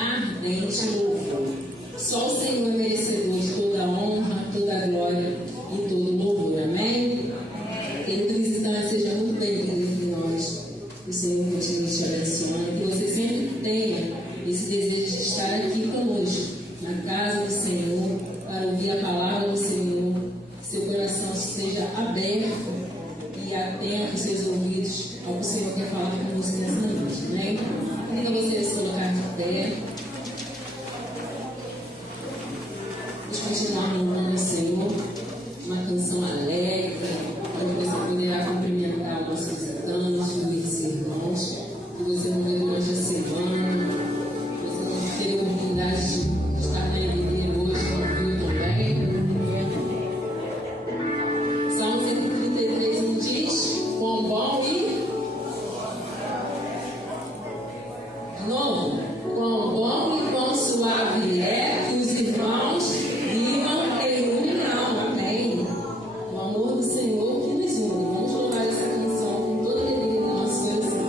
ardente louvor. Só o Senhor é merecedor de toda a honra, toda a glória e todo o louvor. Amém? Querido visitante, seja muito bem-vindo entre nós. O Senhor continue te abençoando. Que você sempre tenha esse desejo de estar aqui conosco, na casa do Senhor, para ouvir a palavra do Senhor. Que seu coração seja aberto e atento os seus ouvidos ao que o Senhor quer falar com você nessa noite. Amém? Convido você a se colocar de pé. Vamos continuar louvando o Senhor, uma canção alegre, onde você poderá cumprimentar nossos visitantes, os irmãos, que você não vê durante a semana, você não teve a oportunidade de estar na igreja hoje, ouviu também. Salmo 133 diz: quão bom e de novo, quão bom e quão suave é que os irmãos vivam em união. Amém. O amor do Senhor que nos une. Vamos louvar essa canção com toda a alegria do nosso coração.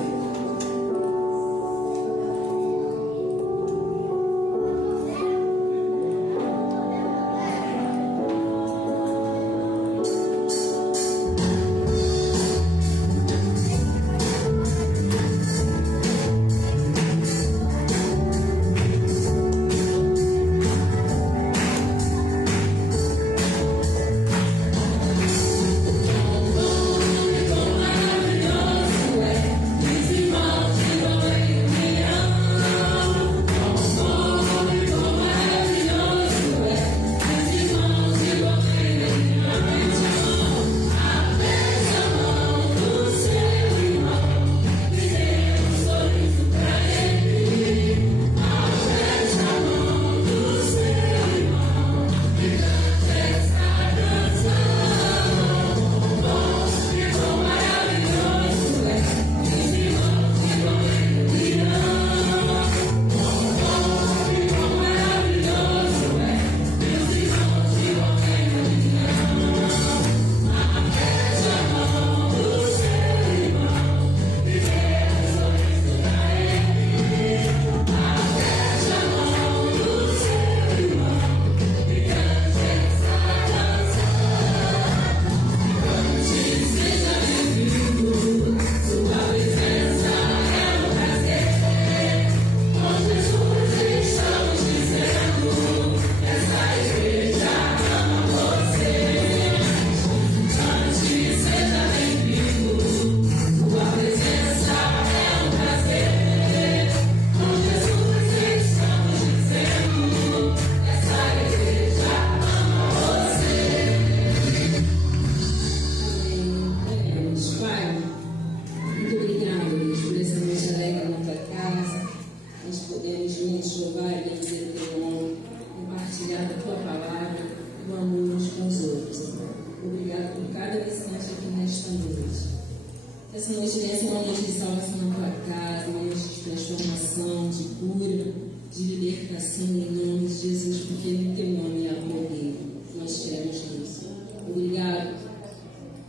Essa noite venha uma noite de salvação na tua casa, uma noite de transformação, de cura, de libertação em nome de Jesus, porque no teu nome há poder. Nós queremos isso. Obrigado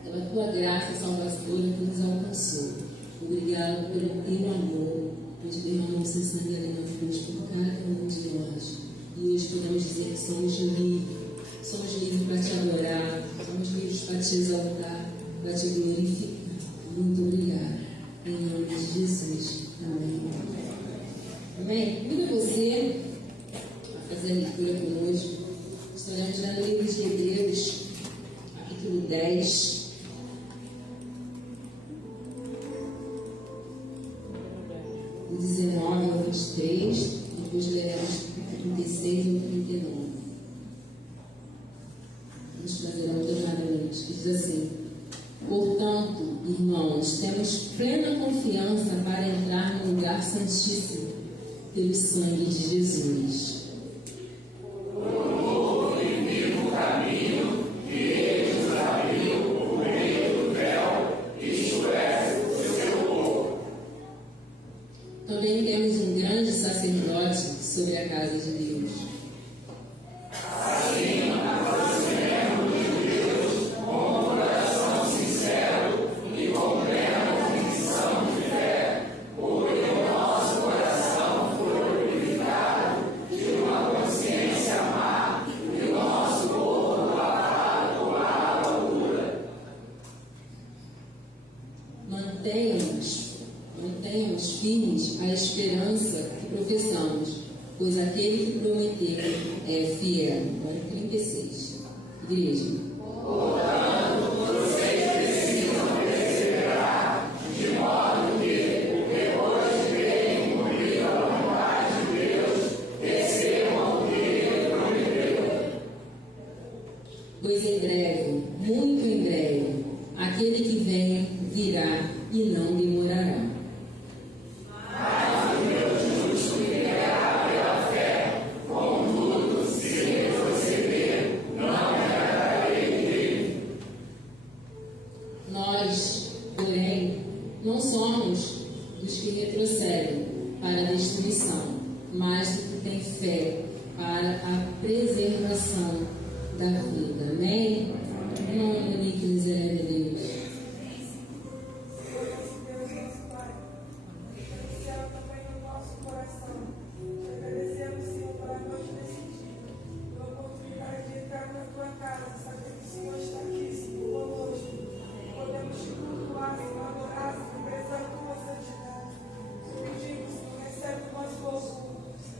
pela tua graça salvadora que nos alcançou. Obrigado pelo teu amor, onde derramou o seu sangue ali na cruz por cada um de nós. E hoje podemos dizer que somos livres. Somos livres para te adorar, somos livres para te exaltar, para te glorificar. Muito obrigada. Em nome de Jesus. Amém. Amém. Convido você a fazer a leitura conosco. Estaremos no livro de Hebreus, capítulo 10. Do 19 ao 23. Depois leremos do 36 ao 39. Vamos fazer a outra novamente. Diz assim: portanto, irmãos, temos plena confiança para entrar no lugar santíssimo pelo sangue de Jesus. O novo e vivo caminho que ele nos abriu por meio do véu, isto é, o seu corpo. Também temos um grande sacerdote sobre a casa de Deus. Assim, aproximemos de Deus com um coração sincero e com plena convicção de fé, porque o nosso coração foi purificado pois aquele que prometeu é fiel. Agora 36. Igreja. Portanto, vocês precisam perseverar, de modo que, depois de terem cumprido a vontade de Deus, recebam o que Ele prometeu. Pois em breve, muito em breve, aquele que vem virá e não demorará. Mas o meu justo viverá pela fé, contudo, se retroceder, não me agradarei dele. Nós, porém, não somos dos que retrocedem para a destruição, mas do que tem fé para a preservação da vida. Amém? Em nome do misericórdia de Deus.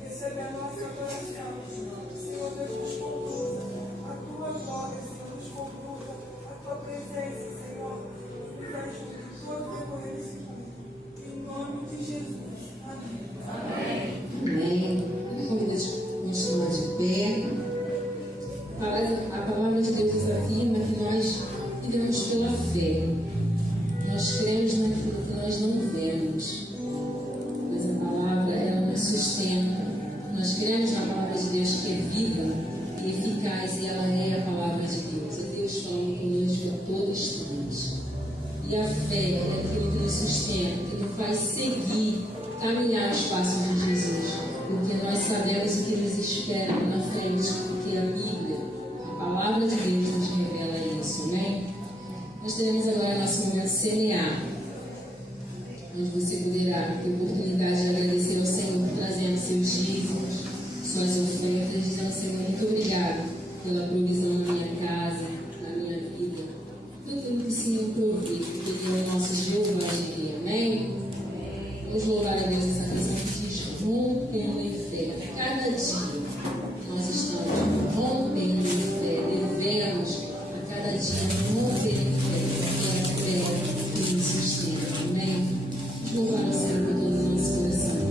Recebe a nossa adoração, Senhor Deus, nos conduza a tua glória, Senhor, nos conduza a tua presença, Senhor, nos ajude todo o decorrer desse mundo. Em nome de Jesus. Amém. Amém. Vamos continuar de pé. A palavra de Deus afirma que nós vivemos pela fé. Nós cremos naquilo que nós não vemos. Mas a palavra, ela nos sustenta. Nós cremos na palavra de Deus que é viva e eficaz, e ela é a palavra de Deus. É Deus falando conosco a todo instante. E a fé é aquilo que nos sustenta, que nos faz seguir, caminhar os passos de Jesus. Porque nós sabemos o que nos espera na frente, porque a Bíblia, a palavra de Deus, nos revela isso, amém? Nós teremos agora nosso momento semear, onde você poderá ter oportunidade de agradecer ao Senhor, trazendo seus dízimos, suas ofertas, dizendo: Senhor, muito obrigado pela provisão na minha casa, na minha vida, tudo aquilo que o Senhor provê, porque Ele é o nosso Jeová Jireh, amém? Vamos louvar a Deus essa canção que diz: rompendo em fé. Cada dia nós estamos rompendo em fé, devemos a cada dia romper em fé, porque é a fé que nos sustenta, amém? Louvar o Senhor com todo o nosso coração.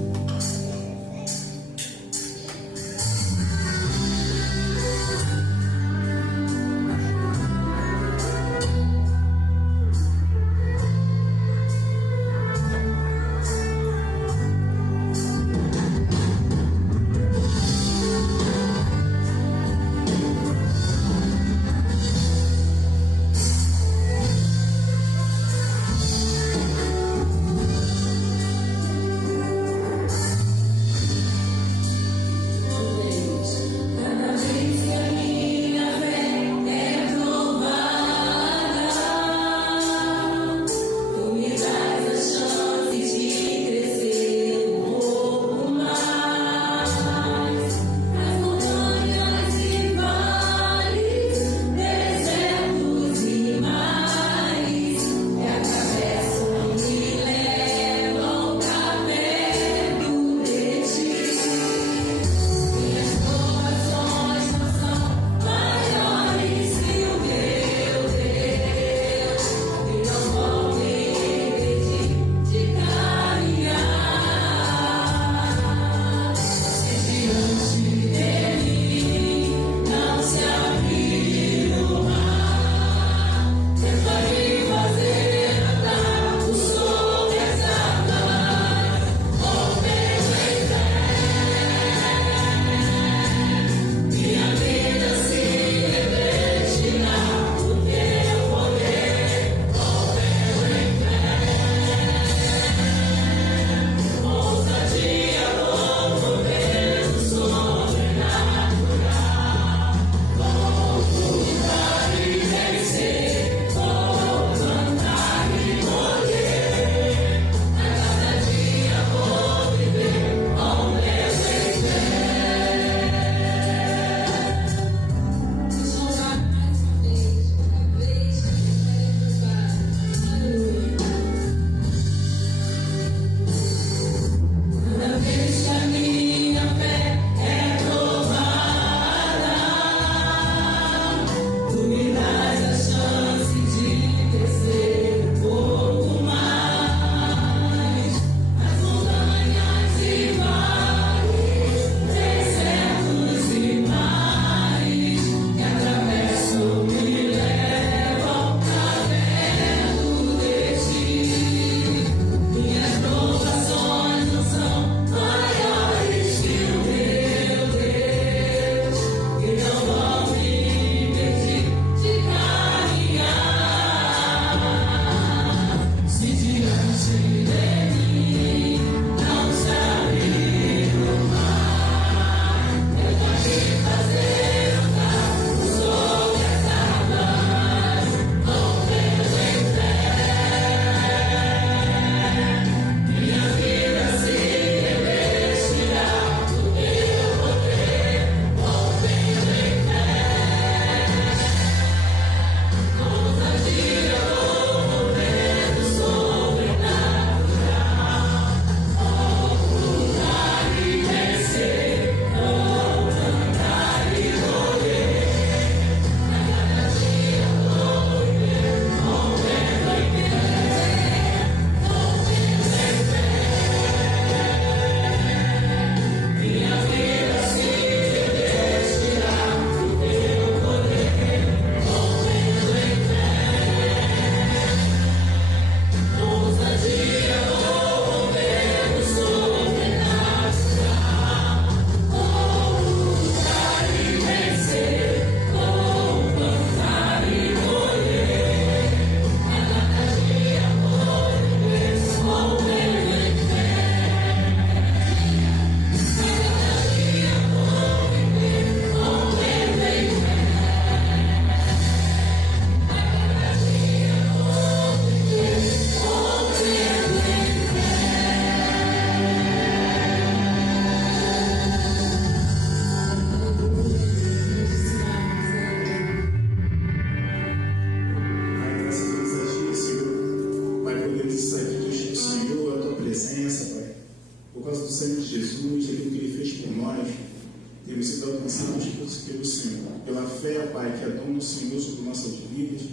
temos sido alcançados pelo Senhor, pela fé, Pai, que é dom do Senhor sobre nossas vidas.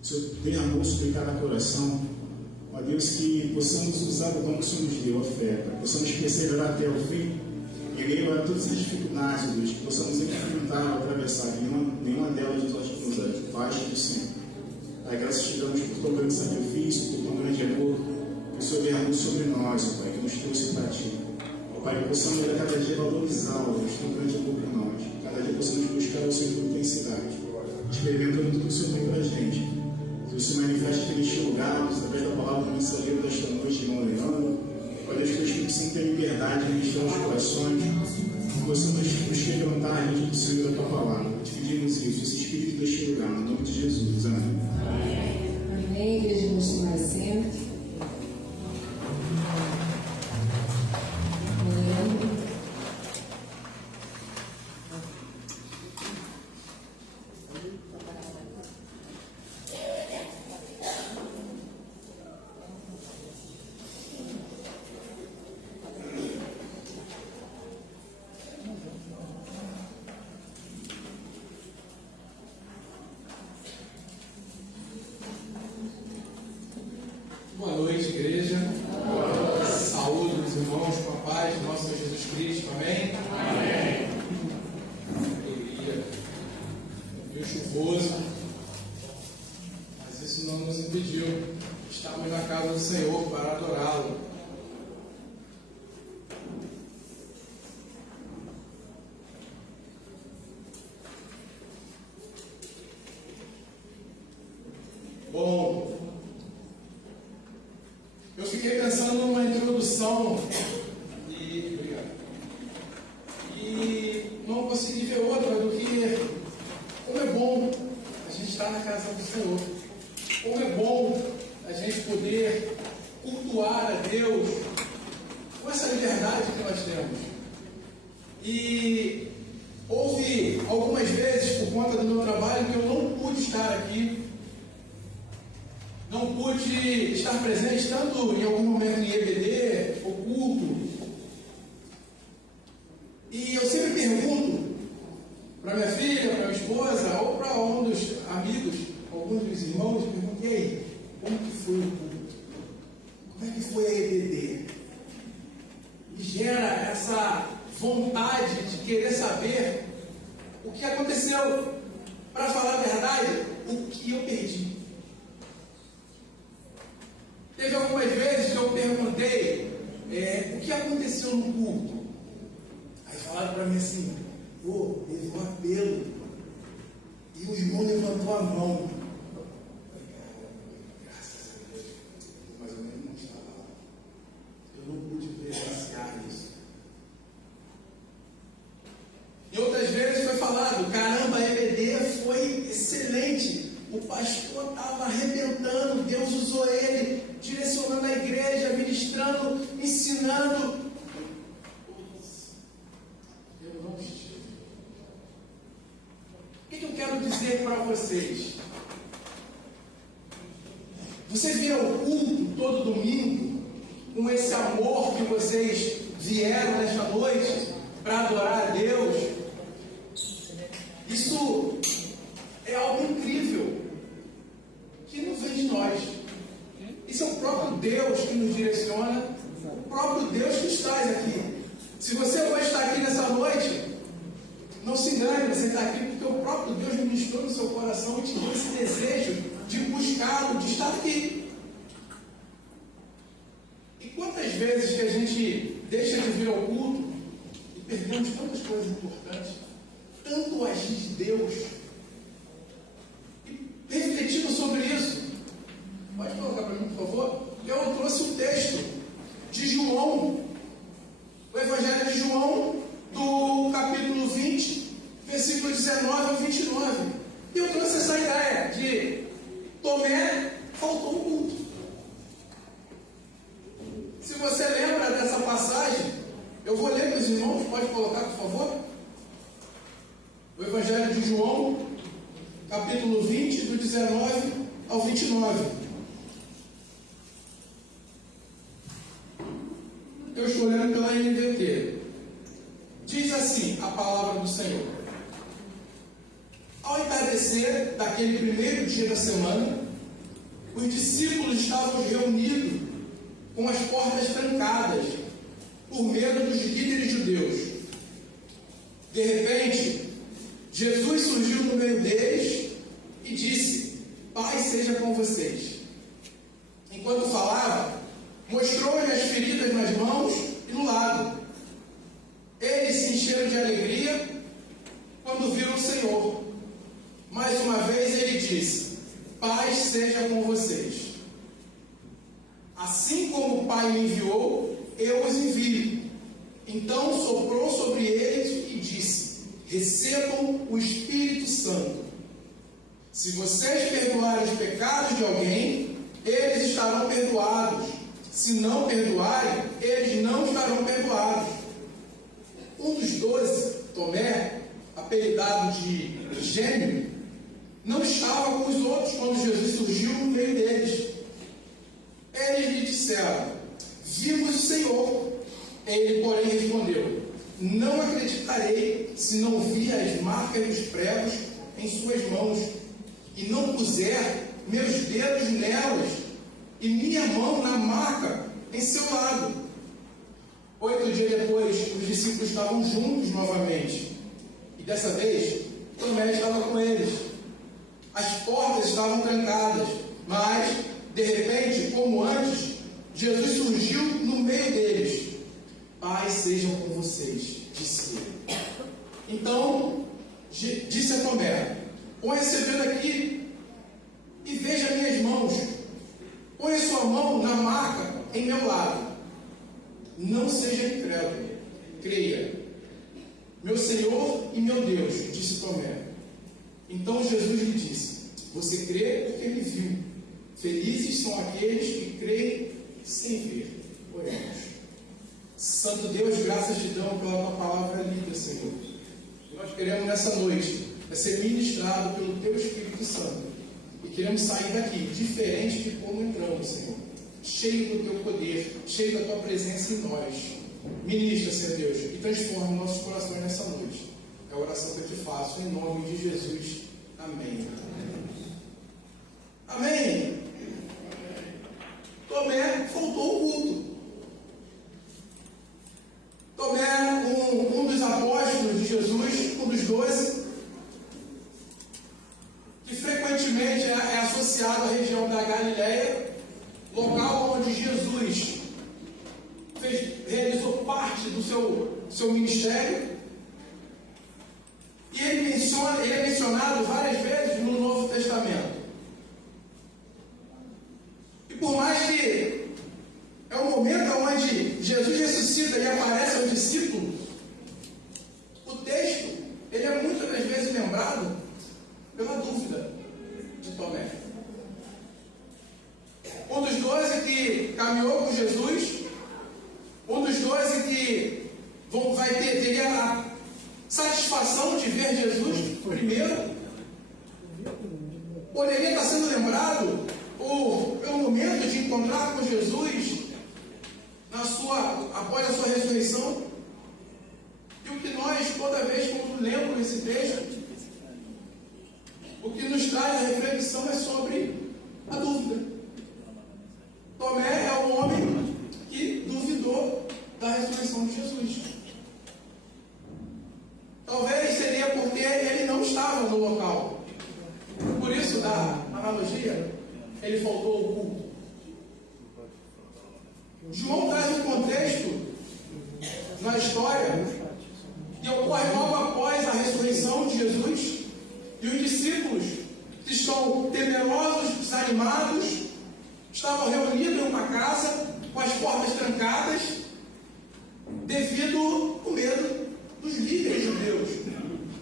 O Senhor derramou sobre cada coração. Ó Deus, que possamos usar o dom que o Senhor nos deu, a fé, Pai. Possamos perseverar até o fim, em meio a todas as dificuldades, Deus, que possamos enfrentar ou atravessar. Nenhuma delas nos afaste do Senhor. Pai, graças te damos por tão grande sacrifício, por tão grande amor que o Senhor derramou sobre nós, ó Pai, que nos trouxe para ti. Ó Pai, que possamos a cada dia valorizá-lo, Deus, tão grande amor por nós. Cada dia possamos buscar o Senhor com intensidade, experimentando tudo que o Senhor tem para a gente. Que o Senhor manifeste aqui neste lugar, através da palavra do mensageiro desta noite, irmão Leandro. Ó Deus, que o Espírito Santo tenha liberdade de ministrar os corações, que possamos nos quebrantar diante do Senhor da tua palavra. Te pedimos isso, esse Espírito deste lugar, no nome de Jesus. Amém. Amém. Igreja, vamos tomar assento. Boa noite, igreja. Saúde os irmãos com a paz do nosso Senhor Jesus Cristo. Amém? Amém. Alegria. Dia chuvoso, mas isso não nos impediu de estarmos na casa do Senhor para adorá-lo. Bom, eu fiquei pensando numa introdução e não consegui ver outra do que como é bom a gente estar na casa do Senhor, como é bom a gente poder cultuar a Deus com essa liberdade que nós temos. E houve algumas vezes, por conta do meu trabalho, que eu não pude estar aqui. Não pude estar presente tanto em algum momento em EBD, ou culto. E eu sempre pergunto para minha filha, para minha esposa, ou para um dos amigos, alguns dos irmãos, eu pergunto, e aí, como que foi o culto? Como é que foi a EBD? E gera essa vontade de querer saber o que aconteceu. Para falar a verdade, o que eu perdi. Teve algumas vezes que eu perguntei o que aconteceu no culto. Aí falaram para mim assim, teve um apelo e o irmão levantou a mão. Graças a Deus, mas o meu irmão estava lá. Eu não pude presenciar isso. E outras vezes foi falado, caramba, a EBD foi excelente. O pastor estava arrebentando, Deus usou ele, direcionando a igreja, ministrando, ensinando. Eu não estive. O que eu quero dizer para vocês? Vocês viram o culto todo domingo, com esse amor que vocês vieram nesta noite para adorar a Deus? Isso é algo incrível, que não vem de nós. Isso é o próprio Deus que nos direciona, o próprio Deus que está aqui. Se você vai estar aqui nessa noite, não se engane, você está aqui porque o próprio Deus ministrou no seu coração e te deu esse desejo de buscá-lo, de estar aqui. E quantas vezes que a gente deixa de vir ao culto e perdemos tantas coisas importantes, tanto agir de Deus. Refletindo sobre isso, pode colocar para mim, por favor? Eu trouxe um texto de João, o Evangelho de João, do capítulo 20, versículo 19 ao 29. E eu trouxe essa ideia de Tomé, faltou um culto. Se você lembra dessa passagem, eu vou ler, meus irmãos, pode colocar, por favor? O Evangelho de João, capítulo 20, do 19 ao 29. Eu estou lendo pela NVT. Diz assim a palavra do Senhor: ao entardecer daquele primeiro dia da semana, os discípulos estavam reunidos com as portas trancadas, por medo dos líderes judeus. De repente, Jesus surgiu no meio deles e disse: paz seja com vocês. Enquanto falava, mostrou-lhe as feridas nas mãos e no lado. Eles se encheram de alegria quando viram o Senhor. Mais uma vez ele disse: paz seja com vocês. Assim como o Pai me enviou, eu os envio. Então soprou sobre eles e disse: recebam o Espírito Santo. Se vocês perdoarem os pecados de alguém, eles estarão perdoados. Se não perdoarem, eles não estarão perdoados. Um dos 12, Tomé, apelidado de Gêmeo, não estava com os outros quando Jesus surgiu no meio deles. Eles lhe disseram: vimos o Senhor. Ele, porém, respondeu: não acreditarei se não vir as marcas dos pregos em suas mãos, e não puser meus dedos nelas, e minha mão na marca em seu lado. 8 dias depois, os discípulos estavam juntos novamente, e dessa vez, Tomé estava com eles. As portas estavam trancadas, mas, de repente, como antes, Jesus surgiu no meio deles. Paz sejam com vocês, disse ele. Então, disse a Tomé: põe esse dedo aqui e veja minhas mãos. Põe a sua mão na marca em meu lado. Não seja incrédulo, creia. Meu Senhor e meu Deus, disse Tomé. Então Jesus lhe disse: você crê porque me viu. Felizes são aqueles que creem sem ver. Oremos. Santo Deus, graças te damos pela tua palavra lida, Senhor. E nós queremos nessa noite ser ministrado pelo teu Espírito Santo. E queremos sair daqui diferente de como entramos, Senhor. Cheio do teu poder, cheio da tua presença em nós. Ministra, Senhor Deus, e transforma nossos corações nessa noite. É a oração que eu te faço, em nome de Jesus. Amém. Amém. Tomé faltou o culto. Tomé, um dos apóstolos de Jesus, um dos 12, que frequentemente é associado à região da Galileia, local onde Jesus realizou parte do seu ministério. E ele é mencionado várias vezes no Novo Testamento. E por mais que é um momento onde Jesus ressuscita e aparece ao discípulo, o texto ele é muitas das vezes lembrado pela dúvida de Tomé. Um dos 12 que caminhou com Jesus, um dos 12 que teria a satisfação de ver Jesus primeiro, poderia estar sendo lembrado pelo momento de encontrar com Jesus após a sua ressurreição. E o que nós, toda vez quando lemos esse texto, o que nos traz a reflexão é sobre a dúvida. Tomé é um homem que duvidou da ressurreição de Jesus. Talvez seria porque ele não estava no local. Por isso, da analogia, ele faltou ao culto. João traz um contexto na história que ocorre logo após a ressurreição de Jesus, e os discípulos, que estão temerosos, desanimados, estavam reunidos em uma casa com as portas trancadas devido ao medo dos líderes judeus.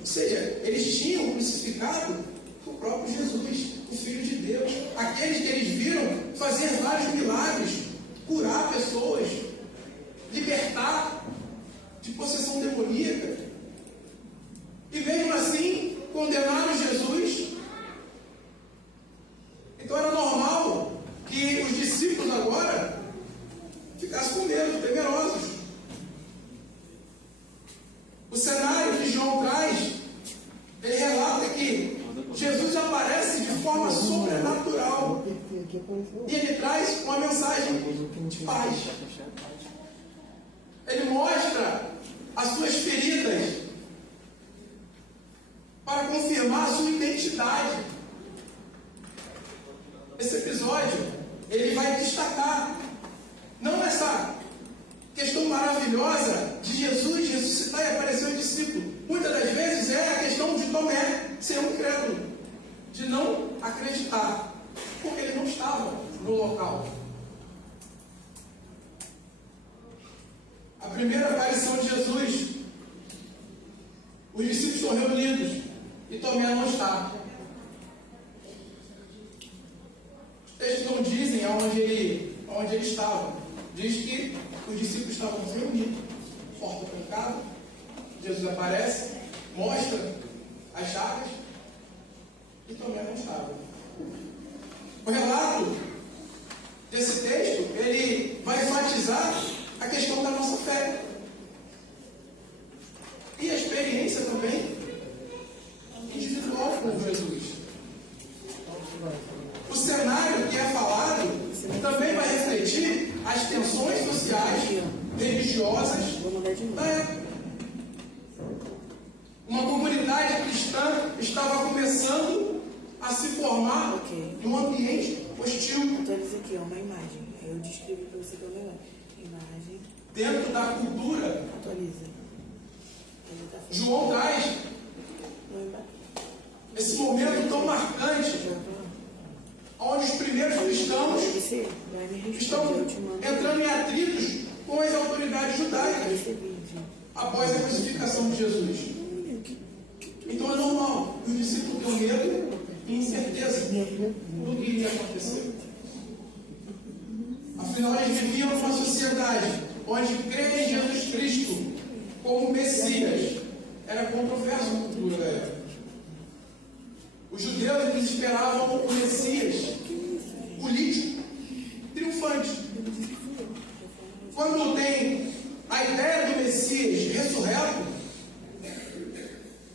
Ou seja, eles tinham crucificado o próprio Jesus, o Filho de Deus, aqueles que eles viram fazer vários milagres, curar pessoas, libertar de possessão demoníaca. E mesmo assim, condenaram Jesus. Então era normal que os discípulos agora ficassem com medo, temerosos. cenário que João traz, ele relata que Jesus aparece de forma sobrenatural. E ele traz uma mensagem de paz. Ele mostra as suas feridas para confirmar a sua identidade. Esse episódio, ele vai destacar não essa questão maravilhosa de Jesus ressuscitar e aparecer ao discípulo. Muitas das vezes é a questão de Tomé ser um incrédulo, de não acreditar, porque ele não estava no local. A primeira aparição de Jesus, os discípulos estão reunidos e Tomé não está. Os textos não dizem onde ele estava. Diz que os discípulos estavam reunidos, porta trancada. Jesus aparece, mostra as chagas e Tomé não estava. O relato desse texto, ele vai enfatizar a questão da nossa fé e a experiência também individual com Jesus. O cenário que é falado também vai refletir as tensões sociais, religiosas da época. Uma comunidade cristã estava começando a se formar em um ambiente hostil. Atualiza aqui, uma imagem. Eu descrevi para você que é uma imagem. Dentro da cultura, Atualiza. João traz esse momento tão marcante, onde os primeiros cristãos estão entrando em atritos com as autoridades judaicas após a crucificação de Jesus. Então é normal que os discípulos tenham medo e incerteza do que iria acontecer. Afinal, eles viviam numa sociedade onde crer em Jesus Cristo como Messias era controverso na cultura da época. Os judeus, eles esperavam o Messias político, triunfante. Quando tem a ideia do Messias ressurreto,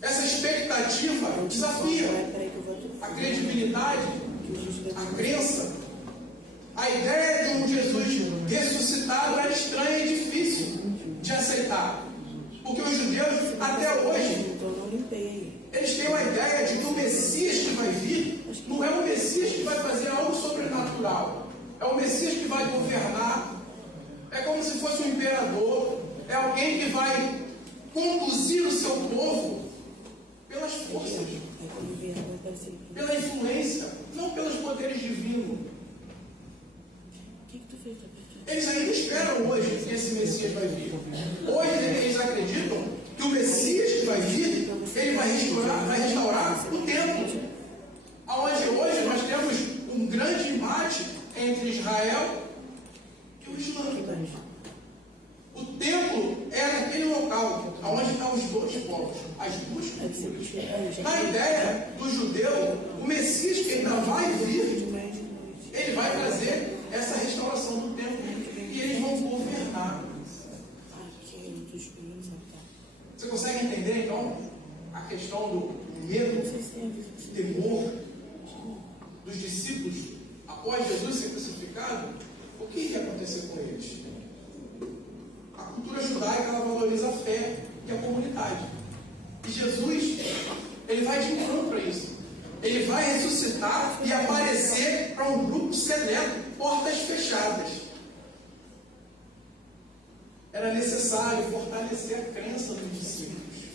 essa expectativa desafia a credibilidade, a crença. A ideia de um Jesus ressuscitado era estranha e difícil de aceitar. Porque os judeus, até hoje, eles têm uma ideia de que o Messias que vai vir não é o Messias que vai fazer algo sobrenatural. É o Messias que vai governar. É como se fosse um imperador. É alguém que vai conduzir o seu povo pelas forças, pela influência, não pelos poderes divinos. Eles ainda esperam hoje que esse Messias vai vir. Hoje eles acreditam que o Messias que vai vir, ele vai restaurar o templo. Onde hoje nós temos um grande embate entre Israel e o Islã. O templo é naquele local onde estão os dois povos, as duas culturas. Na ideia do judeu, o Messias que ainda vai vir, ele vai trazer essa restauração do templo e eles vão governar. Você consegue entender então a questão do medo, do temor dos discípulos após Jesus ser crucificado? O que ia acontecer com eles? A cultura judaica, ela valoriza a fé e a comunidade. E Jesus, ele vai de encontro para isso. Ele vai ressuscitar e aparecer para um grupo seleto, portas fechadas. Era necessário fortalecer a crença dos discípulos,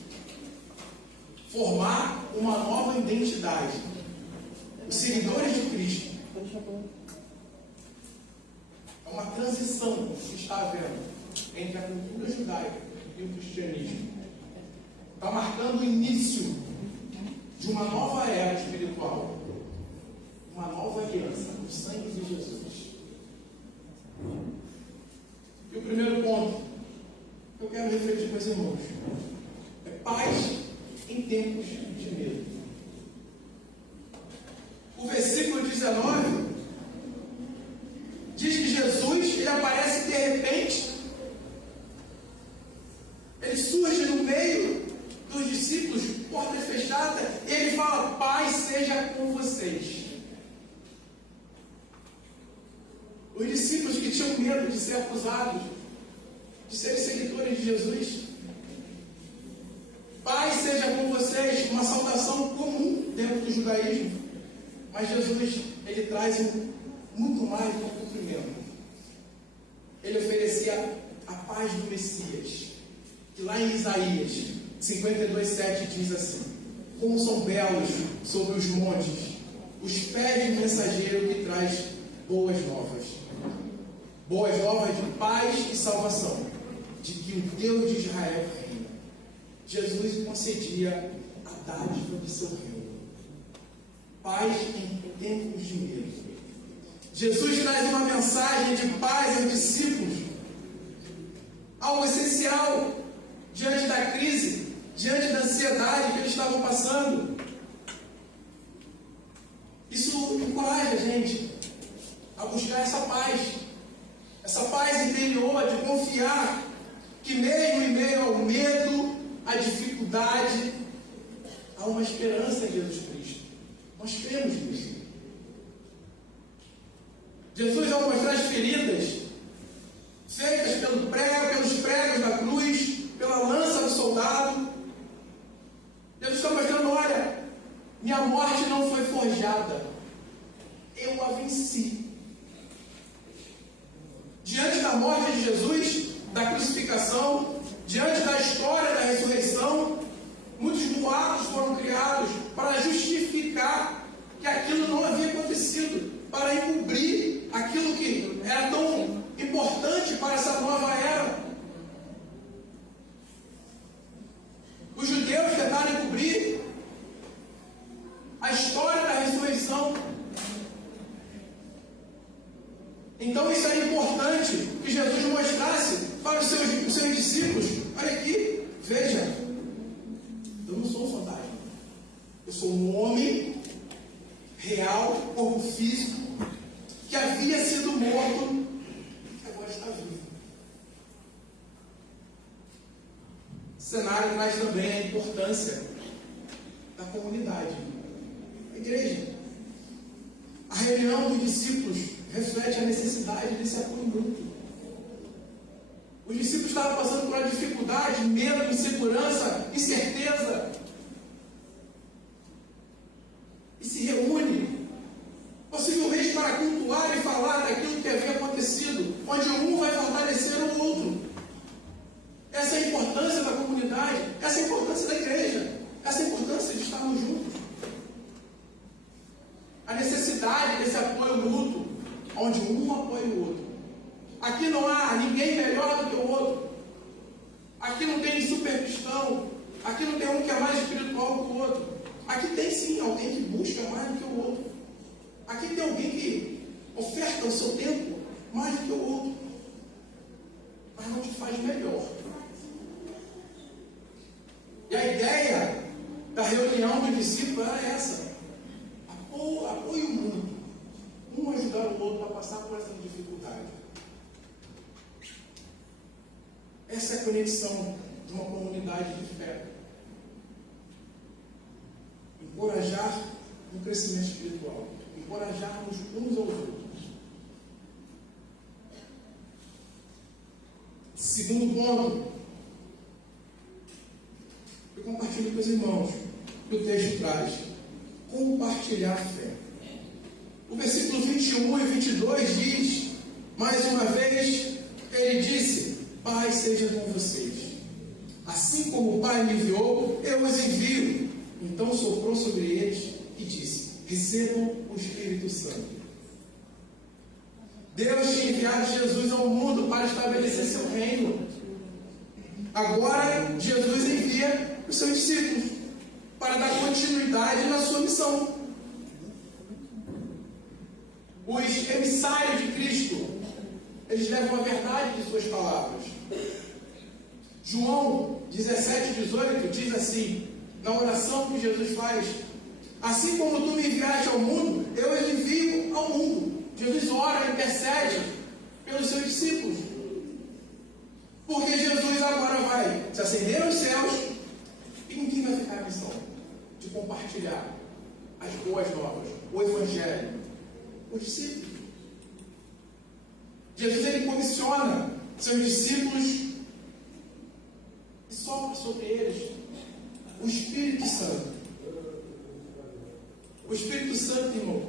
formar uma nova identidade. Os seguidores de Cristo. É uma transição que está havendo entre a cultura judaica e o cristianismo. Está marcando o início de uma nova era espiritual, uma nova aliança, o sangue de Jesus. E o primeiro ponto que eu quero refletir com os irmãos é paz em tempos de medo. O versículo 19 diz que Jesus, ele aparece de repente, ele surge no meio seja com vocês. Os discípulos que tinham medo de ser acusados, de serem seguidores de Jesus. Paz seja com vocês, uma saudação comum dentro do judaísmo. Mas Jesus, ele traz muito mais do que o cumprimento. Ele oferecia a paz do Messias. Que lá em Isaías 52:7 diz assim: como são belos sobre os montes os pés do mensageiro que traz boas novas. Boas novas de paz e salvação, de que o Deus de Israel reina. Jesus concedia a dádiva do seu reino. Paz em tempos de medo. Jesus traz uma mensagem de paz aos discípulos. Algo essencial diante da crise, diante da ansiedade que eles estavam passando. Isso encoraja a gente a buscar essa paz interior, de confiar que mesmo em meio ao medo, à dificuldade, há uma esperança em Jesus Cristo. Nós cremos nisso. Jesus, ao mostrar as feridas feitas pelos pregos da cruz, pela lança do soldado, Jesus está mostrando: olha, minha morte não foi forjada, eu a venci. Diante da morte de Jesus, da crucificação, diante da história da ressurreição, muitos boatos foram criados para justificar que aquilo não havia acontecido, para encobrir aquilo que era tão importante para essa nova era. Os judeus tentaram encobrir a história da ressurreição. Então isso era importante que Jesus mostrasse para os seus discípulos: olha aqui, veja, eu não sou um fantasma, eu sou um homem real, corpo físico, que havia sido morto e agora está vivo. O cenário traz também a importância da comunidade, a igreja. A reunião dos discípulos reflete a necessidade desse apoio mútuo. Os discípulos estavam passando por uma dificuldade, medo, insegurança, incerteza. E se reúnem, possivelmente para cultuar e falar daquilo que havia acontecido, onde um vai fortalecer o outro. Essa é a importância da comunidade, essa é a importância da igreja, essa é a importância de estarmos juntos. A necessidade desse apoio mútuo, onde um apoia o outro. Aqui não há ninguém melhor do que o outro. Aqui não tem super cristão. Aqui não tem um que é mais espiritual que o outro. Aqui tem sim alguém que busca mais do que o outro. Aqui tem alguém que oferta o seu tempo mais do que o outro. Mas não te faz melhor. E a ideia da reunião do discípulo era essa: apoio mútuo, um ajudar o outro a passar por essa dificuldade. Essa é a conexão de uma comunidade de fé. Encorajar no crescimento espiritual, encorajarmos uns aos outros. Segundo ponto, eu compartilho com os irmãos que o texto traz: compartilhar a fé. O versículo 21 e 22 diz, mais uma vez, ele disse: paz seja com vocês. Assim como o Pai me enviou, eu os envio. Então soprou sobre eles e disse: recebam o Espírito Santo. Deus tinha enviado Jesus ao mundo para estabelecer seu reino. Agora Jesus envia os seus discípulos para dar continuidade na sua missão. Os emissários de Cristo, eles levam a verdade de suas palavras. João 17:18 diz assim, na oração que Jesus faz: assim como tu me enviaste ao mundo, eu os envio ao mundo. Jesus ora, intercede pelos seus discípulos. Porque Jesus agora vai se acender aos céus. E com quem vai ficar a missão? De compartilhar as boas novas, o Evangelho? Os discípulos. Jesus, ele comissiona seus discípulos e sopra sobre eles o Espírito Santo. O Espírito Santo, irmão,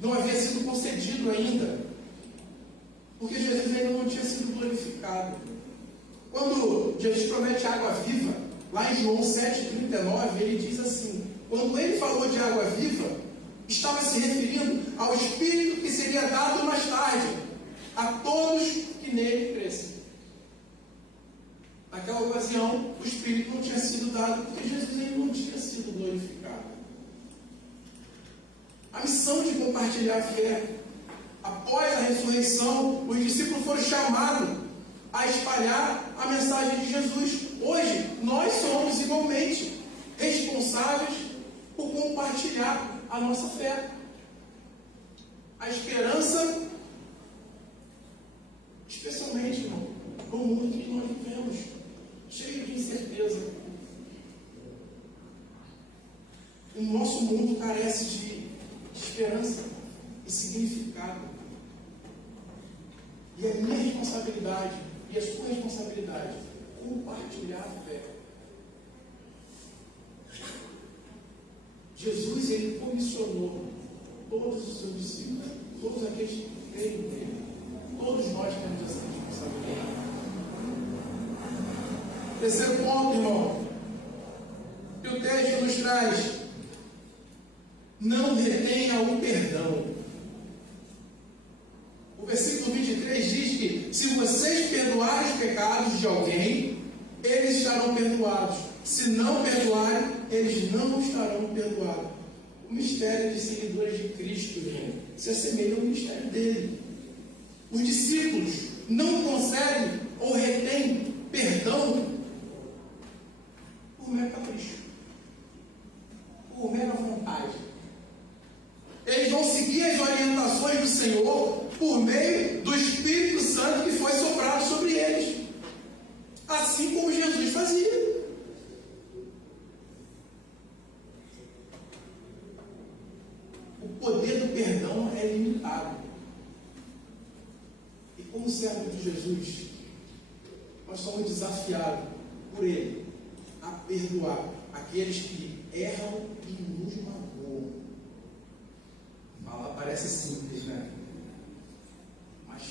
não havia sido concedido ainda, porque Jesus ainda não tinha sido glorificado. Quando Jesus promete água viva, lá em João 7,39, ele diz assim: quando ele falou de água viva, estava se referindo ao Espírito que seria dado mais tarde a todos que nele crescem. Naquela ocasião, o Espírito não tinha sido dado porque Jesus ainda não tinha sido glorificado. A missão de compartilhar a fé. Após a ressurreição, os discípulos foram chamados a espalhar a mensagem de Jesus. Hoje, nós somos igualmente responsáveis por compartilhar a nossa fé. A esperança, especialmente, irmão, no mundo que nós vivemos, cheio de incerteza. O nosso mundo carece de esperança e significado. E a minha responsabilidade e a sua responsabilidade compartilhar a fé. Jesus, ele comissionou todos os seus discípulos, todos aqueles que creem nele. Todos nós temos essa responsabilidade. Terceiro ponto, irmão, que o texto nos traz: não retenha o perdão. O versículo 23 diz que se vocês perdoarem os pecados de alguém, eles estarão perdoados. Se não perdoarem, eles não estarão perdoados. O mistério de seguidores de Cristo, irmão, se assemelha ao mistério dele. Os discípulos não concedem ou retêm perdão por mero capricho, por mera vontade. Eles vão seguir as orientações do Senhor por meio do Espírito Santo que foi soprado sobre eles, assim como Jesus fazia. O poder do perdão é limitado. E como servo de Jesus, nós somos desafiados por Ele a perdoar aqueles que erram e nos magoam. Falar parece simples, né? Mas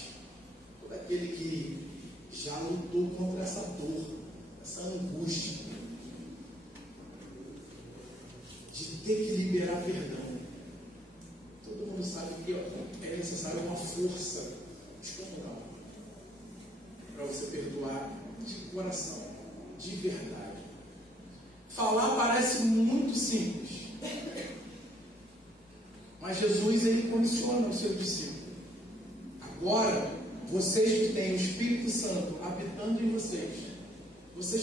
todo aquele que já lutou contra essa dor, essa angústia de ter que liberar perdão. Todo mundo sabe que é necessário uma força descomunal para você perdoar de coração, de verdade. Falar parece muito simples, mas Jesus, ele comissiona o seu discípulo. Agora, vocês que têm o Espírito Santo habitando em vocês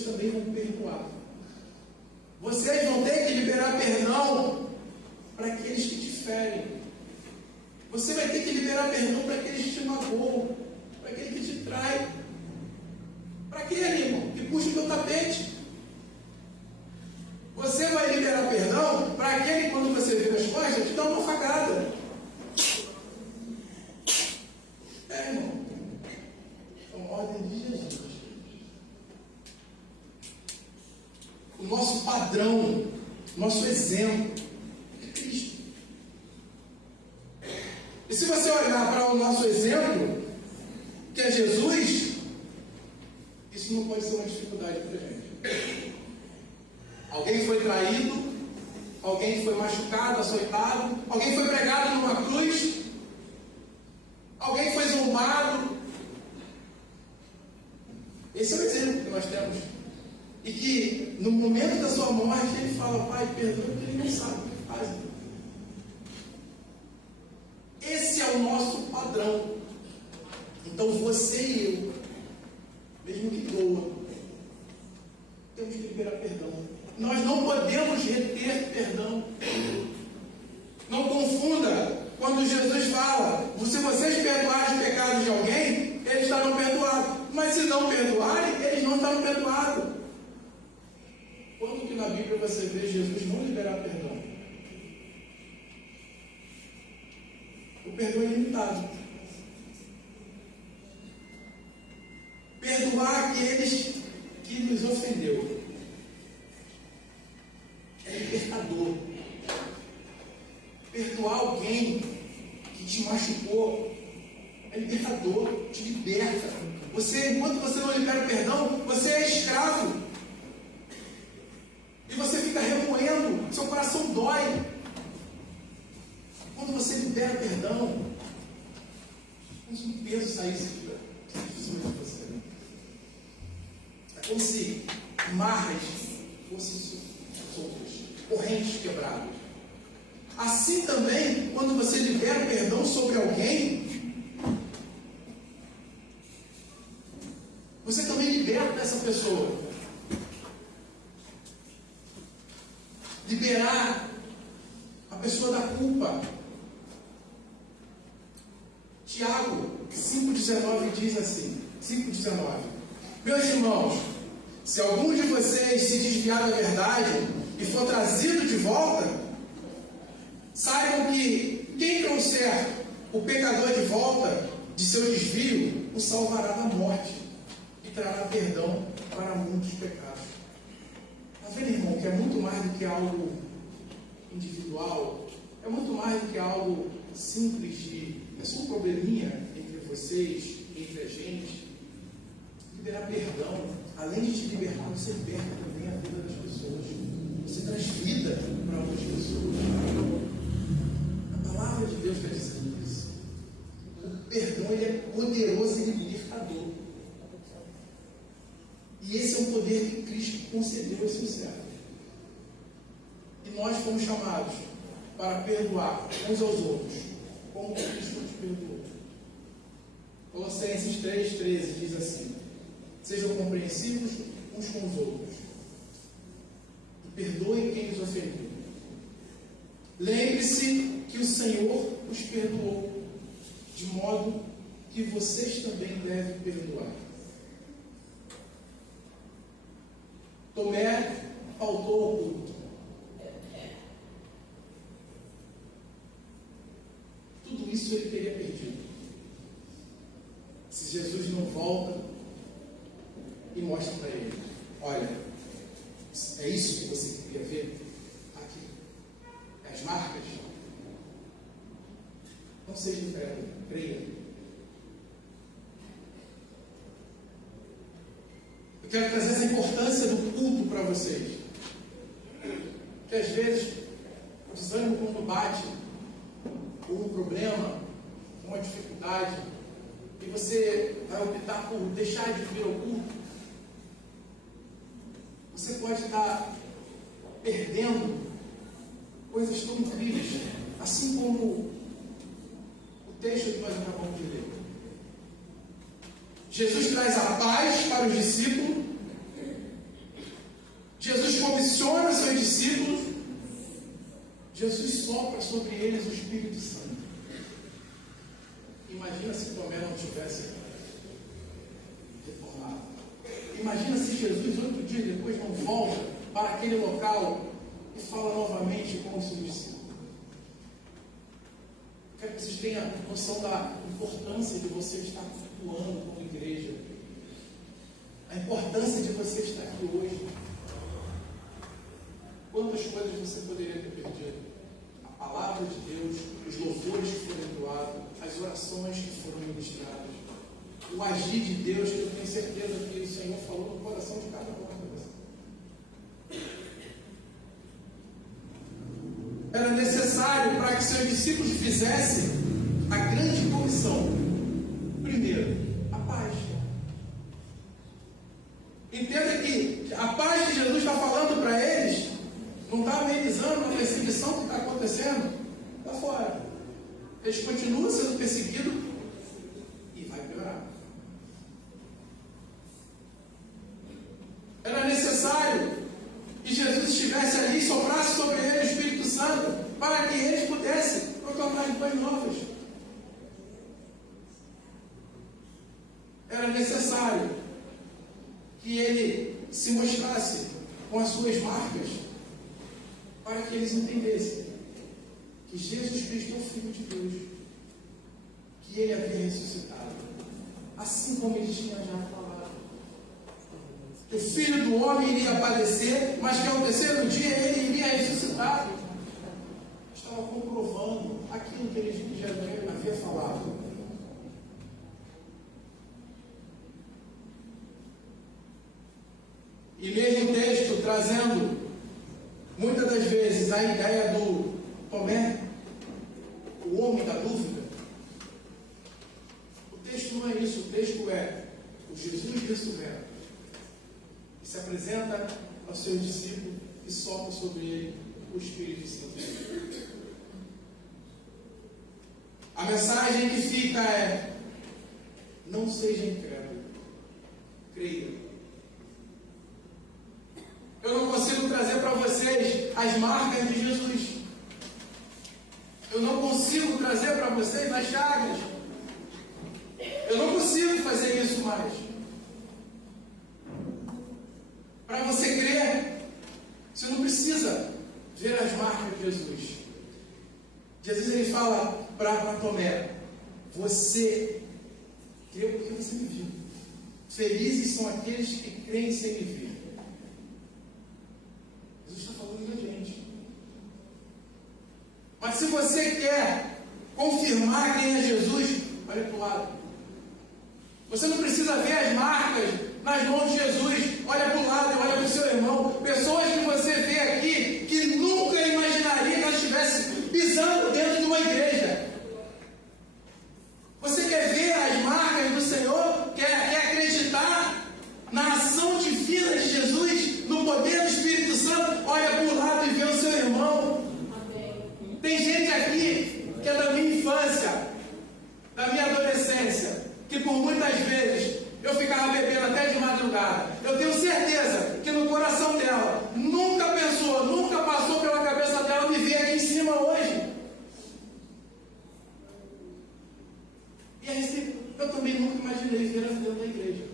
também vão perdoar. Vocês vão ter que liberar perdão para aqueles que te ferem. Você vai ter que liberar perdão para aqueles que te magoam, para aquele que te trai. Para aquele, irmão, que puxa o teu tapete. Você vai liberar perdão para aquele que, quando você vira as costas, te dá uma facada. Irmão, é uma ordem de Jesus. O nosso padrão, nosso exemplo é Cristo. E se você olhar para o nosso exemplo, que é Jesus, isso não pode ser uma dificuldade para a gente. Alguém foi traído, alguém foi machucado, açoitado, alguém foi pregado numa cruz, alguém foi zombado. Esse é o exemplo que nós temos. E que no momento da sua morte ele fala: Pai, perdoa, porque ele não sabe o que faz. Esse é o nosso padrão. Então você e eu, mesmo que doa, temos que liberar perdão. Nós não podemos reter perdão. Não confunda quando Jesus fala: se vocês perdoarem os pecados de alguém, eles estarão perdoados. Mas se não perdoarem, eles não estarão perdoados. Quando que na Bíblia você vê Jesus não liberar perdão? perdão ilimitado. Perdoar aqueles que nos ofendeu é libertador. Perdoar alguém que te machucou é libertador, te liberta. Você, enquanto você não libera o perdão, você é escravo. E você fica remoendo, seu coração dói. Quando você libera o perdão, como se um peso saísse de cima de você. É como se marras fossem soltas, correntes quebradas. Assim também, quando você libera o perdão sobre alguém, você também liberta essa pessoa. Liberar a pessoa da culpa. Tiago 5,19 diz assim, 5,19: Meus irmãos, se algum de vocês se desviar da verdade e for trazido de volta, saibam que quem trouxer o pecador de volta de seu desvio, o salvará da morte e trará perdão para muitos pecados. Está vendo, irmão, que é muito mais do que algo individual, é muito mais do que algo simples de... É só um probleminha entre vocês, entre a gente. Liberar perdão, além de te libertar, você liberta também a vida das pessoas. Você traz vida para outras pessoas. A palavra de Deus está dizendo isso. O perdão, ele é poderoso e libertador. E esse é um poder que Cristo concedeu aos seus servos. E nós fomos chamados para perdoar uns aos outros, como Cristo nos perdoou. Colossenses 3,13 diz assim: sejam compreensivos uns com os outros e perdoem quem os ofendeu. Lembre-se que o Senhor os perdoou, de modo que vocês também devem perdoar. Tomé faltou ao culto. Tudo isso ele teria perdido se Jesus não volta e mostra para ele: olha, é isso que você queria ver aqui, as marcas. Não seja incrédulo, creia. Eu quero trazer essa importância do culto para vocês. Porque às vezes o desânimo, quando bate, ou um problema, uma dificuldade, e você vai optar por deixar de vir ao culto, você pode estar perdendo coisas tão incríveis, assim como o texto que nós acabamos de ler. Jesus traz a paz para os discípulos. Jesus comissiona os seus discípulos. Jesus sopra sobre eles o Espírito Santo. Imagina se Tomé não tivesse reformado. Imagina se Jesus, 8 dias depois, não volta para aquele local e fala novamente com os seus discípulos. Quero que vocês tenham noção da importância de você estar cultuando como igreja. A importância de você estar aqui hoje. Quantas coisas você poderia ter perdido? A palavra de Deus, os louvores que foram doados, as orações que foram ministradas, o agir de Deus, que eu tenho certeza que o Senhor falou no coração de cada um de vocês. Era necessário para que seus discípulos fizessem a grande comissão. Primeiro, a paz. Entenda que a paz que Jesus está falando para eles não está amenizando a perseguição que está acontecendo lá fora. Eles continuam sendo perseguidos e vai piorar. Era necessário que Jesus estivesse ali e soprasse sobre eles o Espírito Santo para que eles pudessem proclamar as boas novas. Era necessário que ele se mostrasse com as suas marcas para que eles entendessem que Jesus Cristo é o Filho de Deus, que ele havia ressuscitado, assim como ele tinha já falado. Que o Filho do Homem iria padecer, mas que ao terceiro dia ele iria ressuscitar. Estava comprovando aquilo que ele já havia falado. E mesmo texto trazendo muitas das vezes a ideia do Tomé, o homem da dúvida. O texto não é isso, o texto é o Jesus ressurreto, que se apresenta aos seus discípulos e sopra sobre ele o Espírito Santo. A mensagem que fica é: não seja incrédulo, creia. Eu não consigo trazer para vocês as marcas de Jesus. Eu não consigo trazer para vocês as chagas. Eu não consigo fazer isso mais. Para você crer, você não precisa ver as marcas de Jesus. Jesus ele fala para Tomé: você creu porque você me viu. Felizes são aqueles que creem sem me ver. Jesus está falando da gente. Mas se você quer confirmar quem é Jesus, olha para o lado. Você não precisa ver as marcas nas mãos de Jesus. Olha para o lado, olha para o seu irmão. Pessoas que você vê aqui que nunca imaginaria que elas estivessem pisando dentro de uma igreja. Você quer ver as marcas do Senhor? Quer acreditar na ação divina de Jesus, no poder do Espírito Santo? Olha para o lado e vê o seu irmão. Amém. Tem gente aqui que é da minha infância, da minha adolescência, que por muitas vezes eu ficava bebendo até de madrugada. Eu tenho certeza que no coração dela nunca pensou, nunca passou pela cabeça dela me ver aqui em cima hoje. E aí eu também nunca imaginei ver dentro da igreja.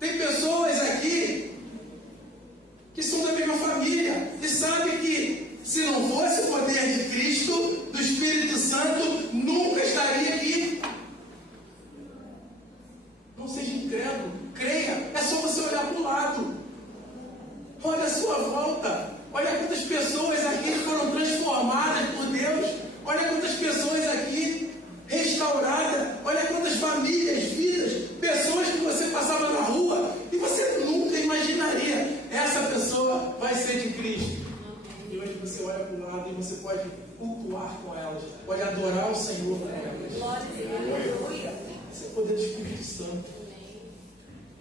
Tem pessoas aqui que são da mesma família e sabem que se não fosse o poder de Cristo, do Espírito Santo, nunca estaria aqui. Não seja incrédulo, creia. É só você olhar para o lado. Olha a sua volta. Olha quantas pessoas aqui foram transformadas por Deus. Olha quantas pessoas aqui restauradas. Olha quantas famílias, vidas, pessoas que você passava na rua e você nunca imaginaria. Essa pessoa vai ser de Cristo. E hoje você olha para o lado e você pode cultuar com elas, pode adorar o Senhor com elas. Glória a Deus. Esse é o poder do Espírito Santo.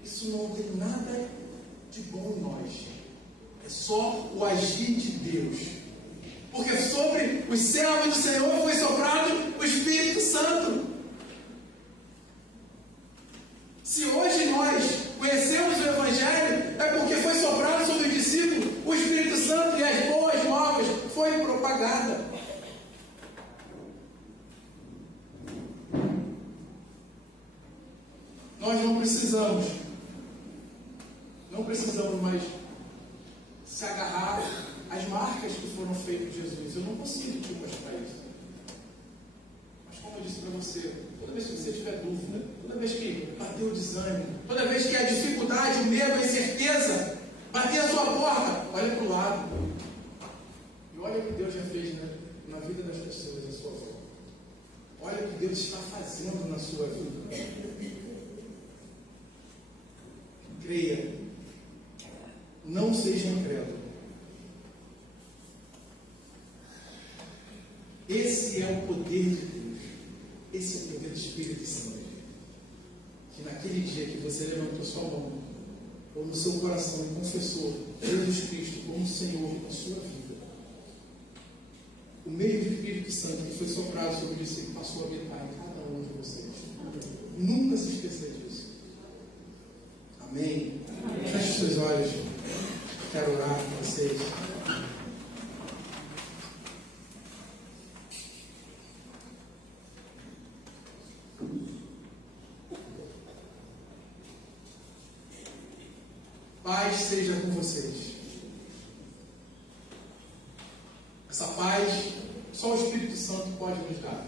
Isso não tem nada de bom em nós. É só o agir de Deus. Porque sobre os servos do Senhor foi soprado o Espírito Santo. Se hoje nós conhecemos o Evangelho, é porque foi soprado sobre o discípulo o Espírito Santo e as boas novas foi propagada. Nós não precisamos mais se agarrar às marcas que foram feitas de Jesus. Eu não consigo te mostrar isso. Mas como eu disse para você, toda vez que você tiver dúvida, toda vez que bater o desânimo, toda vez que a dificuldade, o medo, a incerteza bater a sua porta, olha para o lado. E olha o que Deus já fez na vida das pessoas à sua volta. Olha o que Deus está fazendo na sua vida. Creia. Não seja incrédulo. Esse é o poder de Deus. Esse é o poder do Espírito Santo. Que naquele dia que você levantou sua mão, ou no seu coração e confessou Jesus Cristo como Senhor da sua vida, o meio do Espírito Santo que foi soprado sobre você passou a habitar em cada um de vocês. Nunca se esqueça disso. Amém? Feche seus olhos. Quero orar com vocês. Paz seja com vocês. Essa paz só o Espírito Santo pode nos dar.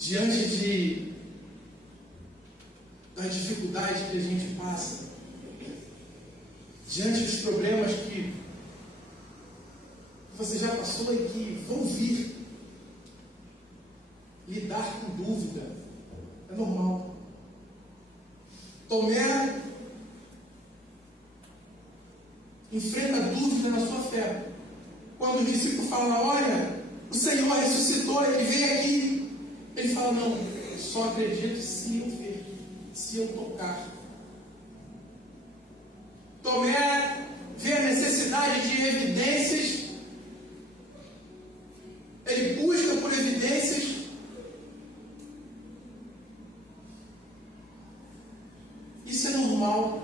diante das dificuldades que a gente passa, diante dos problemas que você já passou e que vão vir, lidar com dúvida é normal. Tomé enfrenta a dúvida na sua fé. Quando os discípulos falam, olha, o Senhor ressuscitou, ele veio aqui. Ele fala, não, só acredito se eu ver, se eu tocar. Tomé vê a necessidade de evidências, ele busca por evidências. Isso é normal.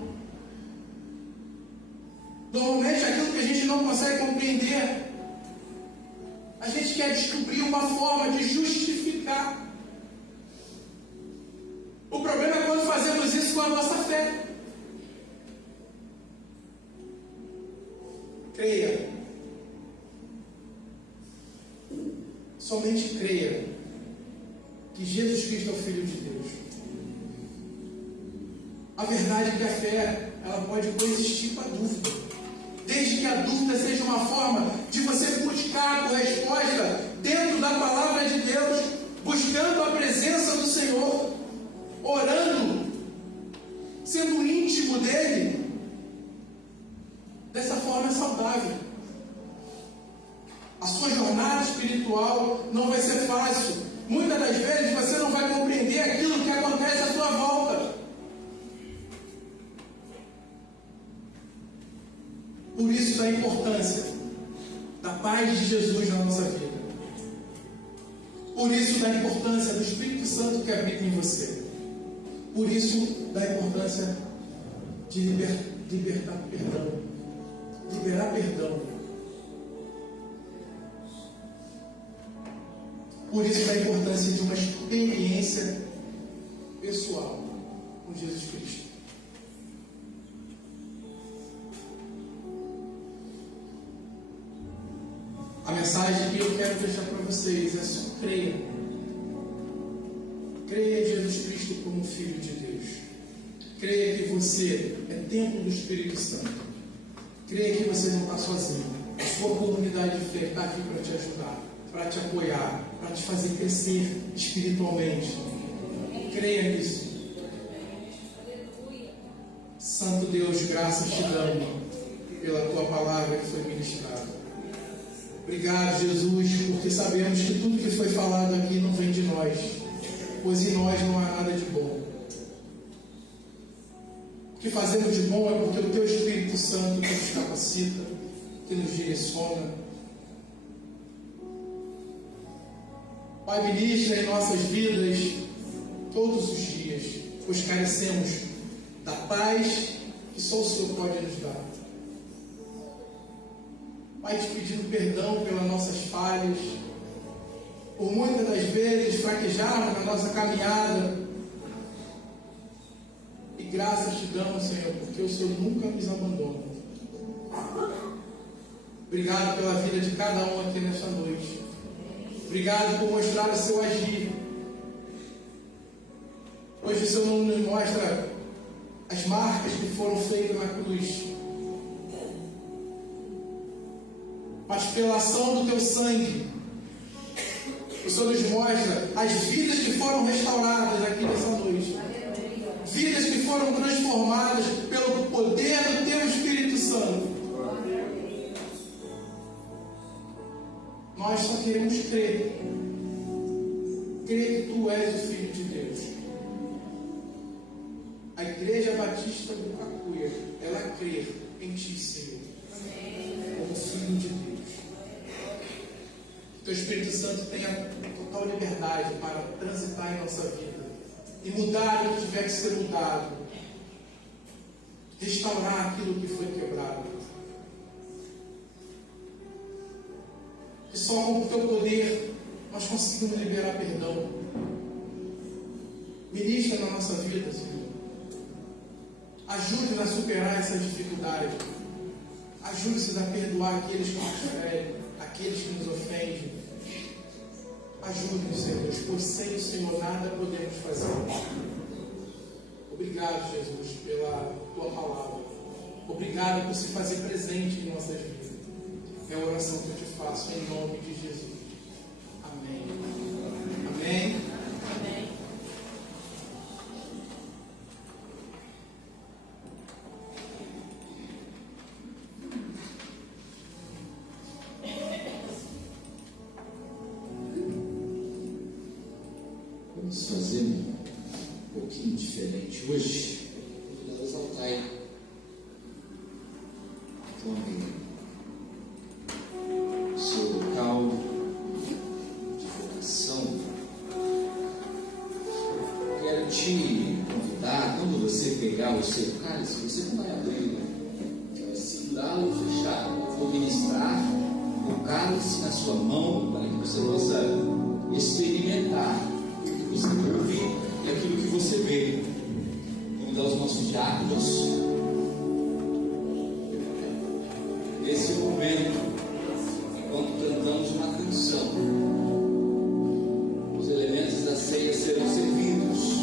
Normalmente aquilo que a gente não consegue compreender, a gente quer descobrir uma forma de justificar. O problema é quando fazemos isso com a nossa fé. Creia. Somente creia que Jesus Cristo é o Filho de Deus. A verdade é que a fé, ela pode coexistir com a dúvida. Desde que a dúvida seja uma forma de você buscar a resposta dentro da palavra de Deus, buscando a presença do Senhor, orando, sendo íntimo dele. Dessa forma é saudável. A sua jornada espiritual não vai ser fácil. Muitas das vezes você não vai compreender aquilo que acontece à sua volta. Por isso da importância da paz de Jesus na nossa vida. Por isso da importância do Espírito Santo que habita em você. Por isso da importância de liberar perdão. Por isso da importância de uma experiência pessoal com Jesus Cristo. A mensagem que eu quero deixar para vocês é só creia. Creia em Jesus Cristo como Filho de Deus. Creia que você é templo do Espírito Santo. Creia que você não está sozinho. A sua comunidade de fé está aqui para te ajudar, para te apoiar, para te fazer crescer espiritualmente. Creia nisso. Santo Deus, graças te damos pela tua palavra que foi ministrada. Obrigado, Jesus, porque sabemos que tudo que foi falado aqui não vem de nós, pois em nós não há nada de bom. O que fazemos de bom é porque o teu Espírito Santo que nos capacita, que nos direciona. Pai, ministra em nossas vidas todos os dias, pois carecemos da paz que só o Senhor pode nos dar. Pai, te pedindo perdão pelas nossas falhas, por muitas das vezes fraquejarmos na nossa caminhada. E graças te damos, Senhor, porque o Senhor nunca nos abandona. Obrigado pela vida de cada um aqui nesta noite. Obrigado por mostrar o seu agir. Hoje o Senhor não nos mostra as marcas que foram feitas na cruz, mas pela ação do teu sangue, o Senhor nos mostra as vidas que foram restauradas aqui nessa noite. Vidas que foram transformadas pelo poder do teu Espírito Santo. Nós só queremos crer. Crer que tu és o Filho de Deus. A Igreja Batista do Cacuia, ela crê em ti, Senhor, como Filho de Deus. Que o Espírito Santo tenha total liberdade para transitar em nossa vida e mudar o que tiver que ser mudado, restaurar aquilo que foi quebrado. Que só com o teu poder nós conseguimos liberar perdão. Ministra na nossa vida, Senhor. Ajude-nos a superar essas dificuldades. Ajude-nos a perdoar aqueles que nos ferem, aqueles que nos ofendem. Ajude-nos, Senhor, pois sem o Senhor nada podemos fazer. Obrigado, Jesus, pela Tua palavra. Obrigado por se fazer presente em nossas vidas. É a oração que eu te faço em nome de Jesus. Amém. Amém. Amém. Vamos fazer um pouquinho diferente hoje. Vou exaltar aí. Tome o seu local de vocação. Quero te convidar, quando você pegar o seu cálice, você não vai abrir, né? Vai segurá-lo fechado. Eu vou ministrar o cálice na sua mão para que você possa experimentar o que você ouve e aquilo que você vê. Vamos dar aos nossos diáconos. Esse é o momento, enquanto cantamos uma canção, os elementos da ceia serão servidos.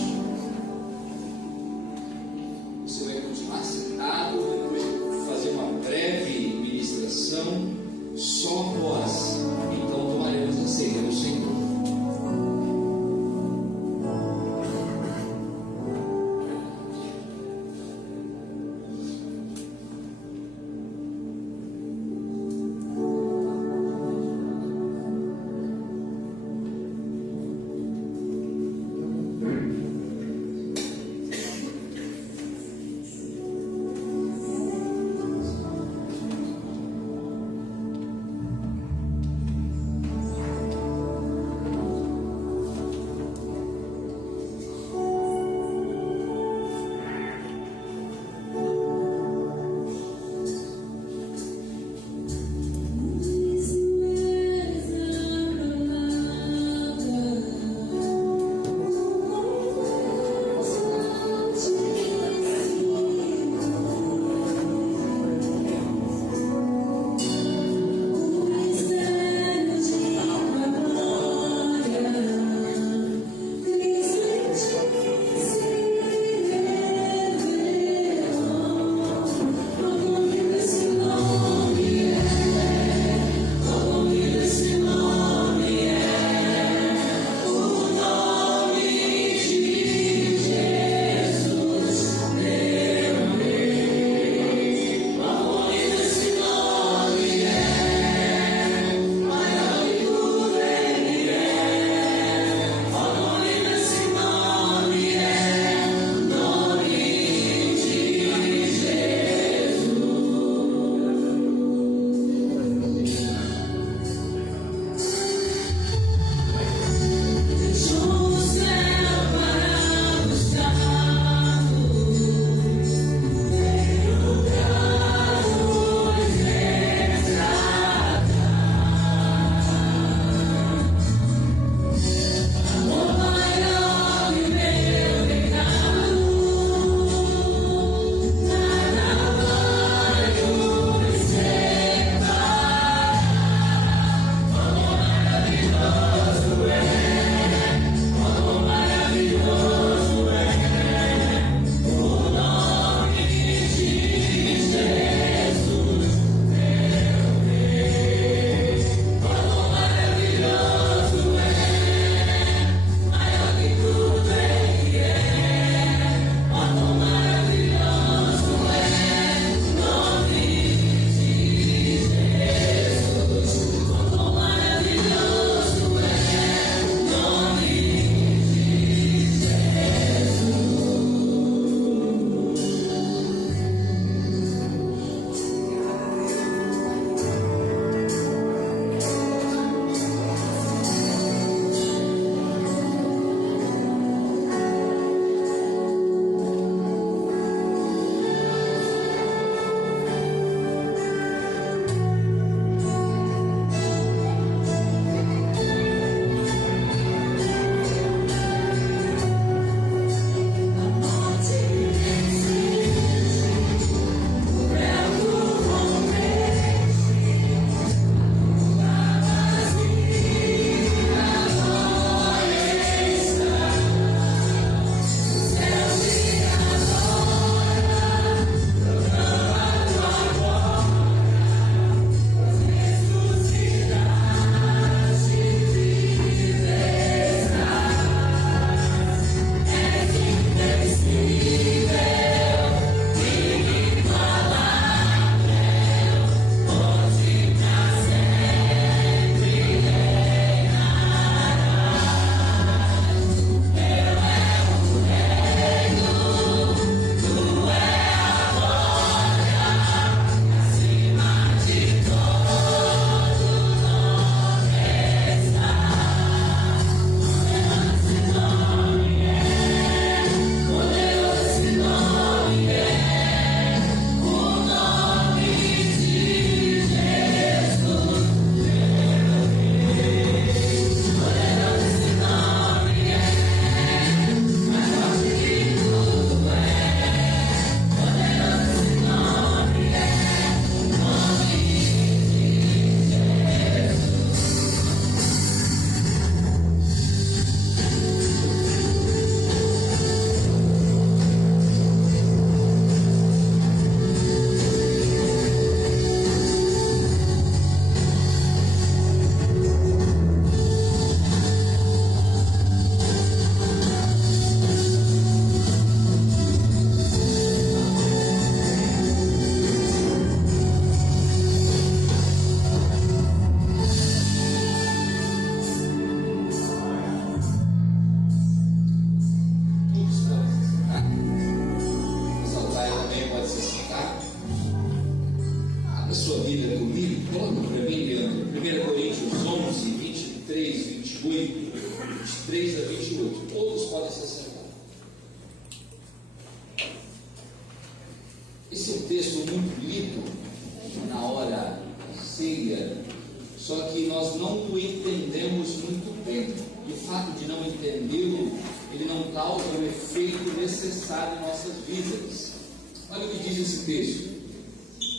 Você vai continuar sentado, depois de fazer uma breve ministração, só após, então tomaremos a ceia do Senhor. 23 a 28. Todos podem se sentar. Esse é um texto muito lido na hora ceia, só que nós não o entendemos muito bem. E o fato de não entendê-lo, ele não causa o efeito necessário em nossas vidas. Olha o que diz esse texto.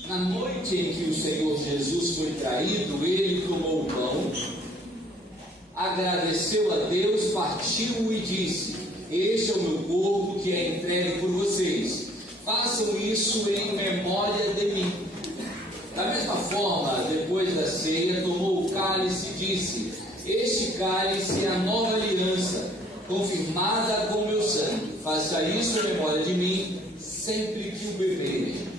Na noite em que o Senhor Jesus foi traído, ele tomou o pão, agradeceu a Deus, partiu e disse: este é o meu corpo que é entregue por vocês. Façam isso em memória de mim. Da mesma forma, depois da ceia, tomou o cálice e disse: este cálice é a nova aliança, confirmada com o meu sangue. Faça isso em memória de mim, sempre que o beberem.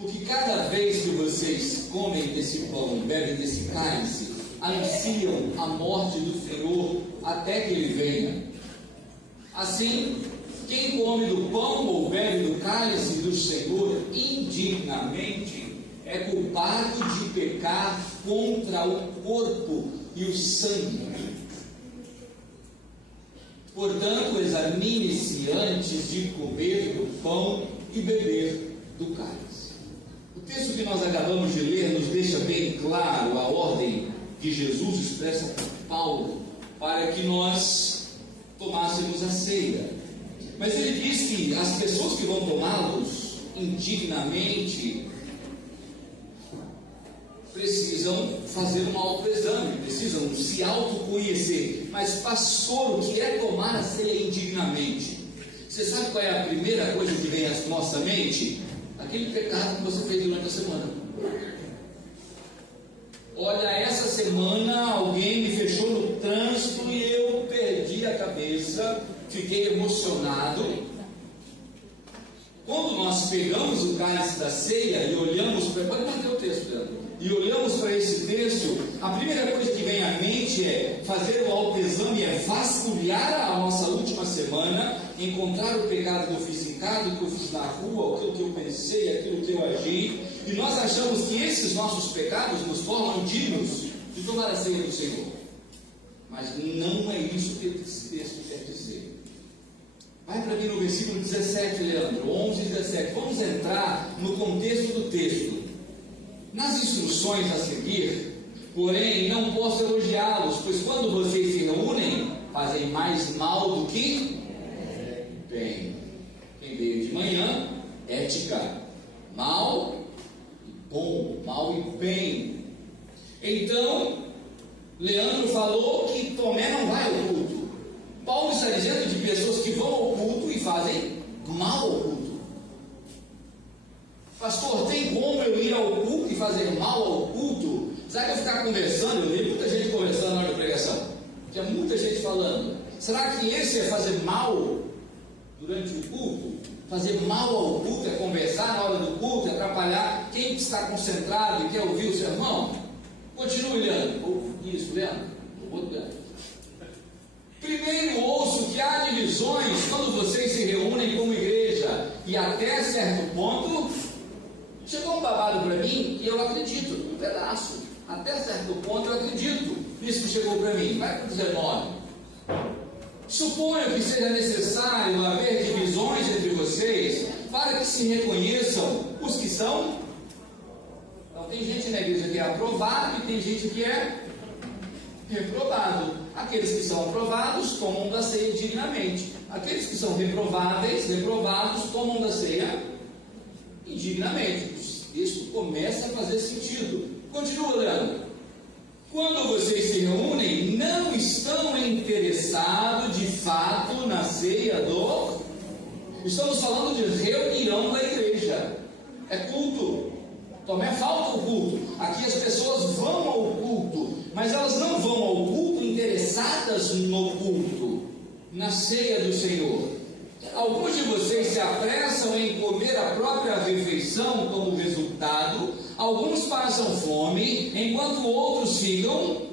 Porque cada vez que vocês comem desse pão, bebem desse cálice, anunciam a morte do Senhor até que Ele venha. Assim, quem come do pão ou bebe do cálice do Senhor indignamente é culpado de pecar contra o corpo e o sangue. Portanto, examine-se antes de comer do pão e beber do cálice. O texto que nós acabamos de ler nos deixa bem claro a ordem que Jesus expressa por Paulo para que nós tomássemos a ceia. Mas ele diz que as pessoas que vão tomá-los indignamente precisam fazer um autoexame, precisam se autoconhecer. Mas, pastor, o que é tomar a ceia indignamente? Você sabe qual é a primeira coisa que vem à nossa mente? Aquele pecado que você fez durante a semana. Olha, essa semana alguém me fechou no trânsito e eu perdi a cabeça, fiquei emocionado. Quando nós pegamos o cálice da ceia e olhamos para... Pode manter o texto, Leandro. E olhamos para esse texto, a primeira coisa que vem à mente é fazer o autoexame, é vasculhar a nossa última semana, encontrar o pecado que eu fiz em casa, o que eu fiz na rua, aquilo que eu pensei, aquilo que eu agi, e nós achamos que esses nossos pecados nos tornam dignos de tomar a ceia do Senhor. Mas não é isso que esse texto quer dizer. Vai para mim no versículo 17, Leandro, 11 e 17. Vamos entrar no contexto do texto. Nas instruções a seguir, porém, não posso elogiá-los, pois quando vocês se reúnem, fazem mais mal do que bem. Quem veio de manhã, ética, mal e bom, mal e bem. Então, Leandro falou que Tomé não vai ao culto. Paulo está dizendo de pessoas que vão ao culto e fazem mal ao culto. Pastor, tem como eu ir ao culto e fazer mal ao culto? Será que eu ficar conversando? Eu vi muita gente conversando na hora da pregação. Tinha muita gente falando. Será que esse é fazer mal durante o culto? Fazer mal ao culto é conversar na hora do culto, é atrapalhar quem está concentrado e quer ouvir o sermão? Continue, Leandro. Isso, Leandro. Primeiro, ouço que há divisões quando vocês se reúnem como igreja, e até certo ponto chegou um babado para mim e eu acredito, um pedaço. Até certo ponto eu acredito nisso que chegou para mim. Vai para o 19. Suponho que seja necessário haver divisões entre vocês para que se reconheçam os que são. Então tem gente na igreja que é aprovado e tem gente que é reprovado. Aqueles que são aprovados tomam da ceia dignamente. Aqueles que são reprovados tomam da ceia indignamente. Isso começa a fazer sentido. Continua, Leandro. Quando vocês se reúnem, não estão interessados de fato na ceia do... Estamos falando de reunião da igreja. É culto. Tomé falta o culto. Aqui as pessoas vão ao culto, mas elas não vão ao culto interessadas no culto, na ceia do Senhor. Alguns de vocês se apressam em comer a própria refeição como resultado. Alguns passam fome, enquanto outros ficam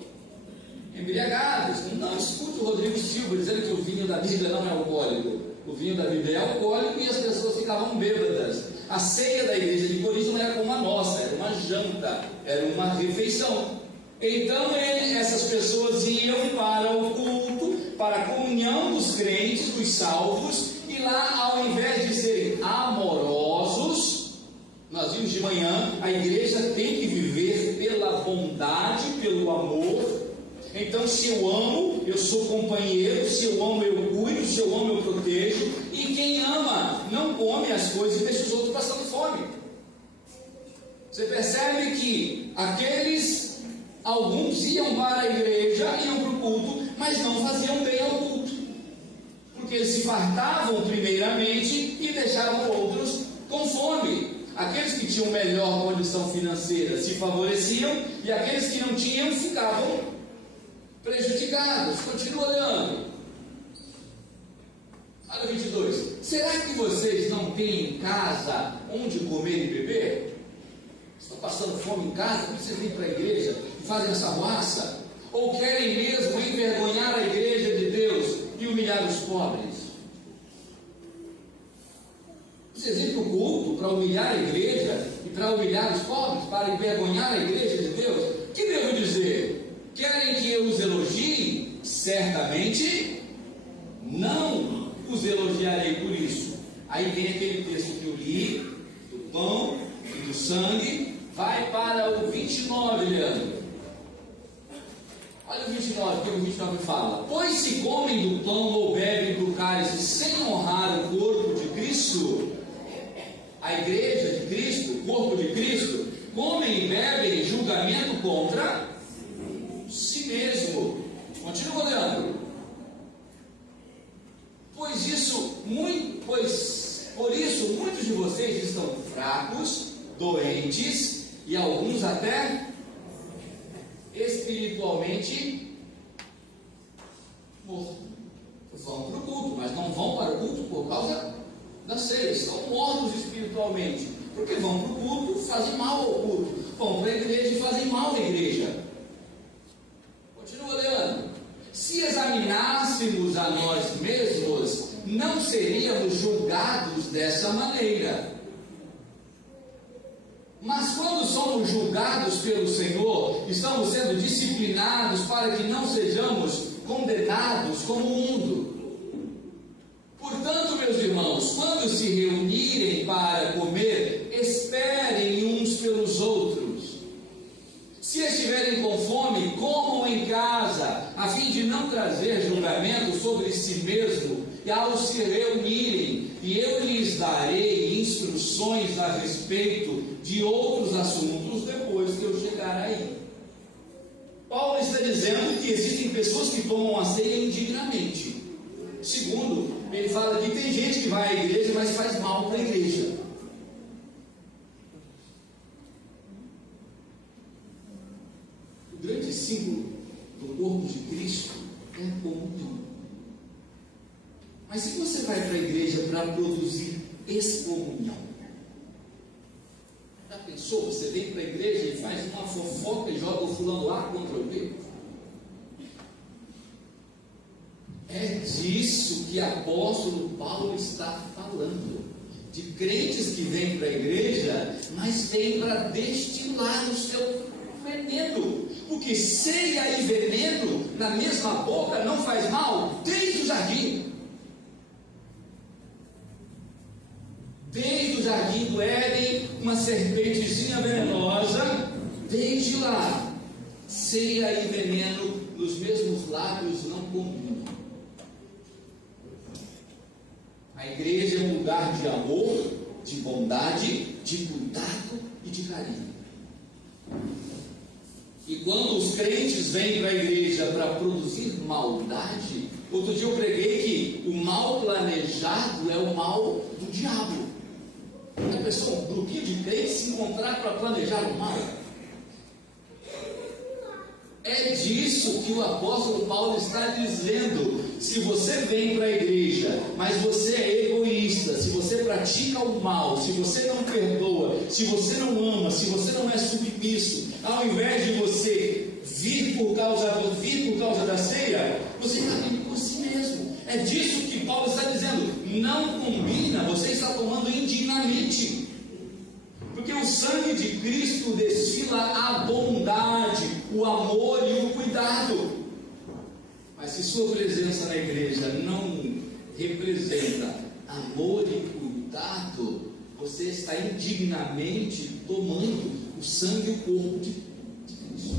embriagados. Não escute o Rodrigo Silva dizendo que o vinho da Bíblia não é alcoólico. O vinho da Bíblia é alcoólico e as pessoas ficavam bêbadas. A ceia da igreja de Corinto não era como a nossa, era uma janta, era uma refeição. Então essas pessoas iam para o culto, para a comunhão dos crentes, dos salvos, e lá, ao invés de serem amorosos, nós vimos de manhã, a igreja tem que viver pela bondade, pelo amor. Então, se eu amo, eu sou companheiro, se eu amo, eu cuido, se eu amo, eu protejo. E quem ama não come as coisas e deixa os outros passando fome. Você percebe que alguns iam para a igreja, iam para o culto, mas não faziam bem ao culto, porque eles se fartavam primeiramente e deixavam outros com fome. Aqueles que tinham melhor condição financeira se favoreciam, e aqueles que não tinham ficavam prejudicados. Continua olhando. Olha 22. Será que vocês não têm em casa onde comer e beber? Estão passando fome em casa? Por que vocês vêm para a igreja e fazem essa raça? Ou querem mesmo envergonhar a igreja de Deus e humilhar os pobres? Vocês vêm para o culto para humilhar a igreja e para humilhar os pobres, para envergonhar a igreja de Deus? O que devo dizer? Querem que eu os elogie? Certamente não os elogiarei por isso. Aí vem aquele texto que eu li, do pão e do sangue. Vai para o 29, Leandro. Olha o 29, que o 29 fala: pois se comem do pão ou bebem do cálice sem honrar o corpo de Cristo, a igreja de Cristo, o corpo de Cristo, comem e bebem julgamento contra si mesmo. Continua olhando. Por isso muitos de vocês estão fracos, doentes e alguns até espiritualmente mortos. Vão para o culto, mas não vão para o culto por causa da ceia. Estão mortos espiritualmente, porque vão para o culto, fazem mal ao culto, vão para a igreja e fazem mal à igreja. Continua olhando. Se examinássemos a nós mesmos, não seríamos julgados dessa maneira. Mas quando somos julgados pelo Senhor, estamos sendo disciplinados para que não sejamos condenados como o mundo. Portanto, meus irmãos, quando se reunirem para comer, esperem uns pelos outros. Se estiverem com fome, comam em casa, a fim de não trazer julgamento sobre si mesmo, e ao se reunirem, e eu lhes darei instruções a respeito de outros assuntos depois que eu chegar aí. Paulo está dizendo que existem pessoas que tomam a ceia indignamente. Segundo, ele fala que tem gente que vai à igreja, mas faz mal para a igreja. O grande símbolo do corpo de Cristo é a comunhão. Mas se você vai para a igreja para produzir excomunhão, já pensou? Você vem para a igreja e faz uma fofoca e joga o fulano A contra o B? É disso que o apóstolo Paulo está falando. De crentes que vêm para a igreja, mas vêm para destilar o seu veneno. Porque ceia e veneno na mesma boca não faz mal desde o jardim. Desde o jardim do Éden, uma serpentezinha venenosa, desde lá, ceia e veneno nos mesmos lábios não combinam. A igreja é um lugar de amor, de bondade, de cuidado e de carinho. E quando os crentes vêm para a igreja para produzir maldade, outro dia eu preguei que o mal planejado é o mal do diabo. A pessoa, um grupinho de crentes se encontrar para planejar o mal. É disso que o apóstolo Paulo está dizendo. Se você vem para a igreja, mas você é egoísta, se você pratica o mal, se você não perdoa, se você não ama, se você não é submisso, ao invés de você vir por causa da ceia, você está vindo por si mesmo. É disso que Paulo está dizendo. Não combina, você está tomando indignamente. Porque o sangue de Cristo desfila a bondade, o amor e o cuidado. Mas se sua presença na igreja não representa amor e cuidado, você está indignamente tomando o sangue e o corpo de Cristo.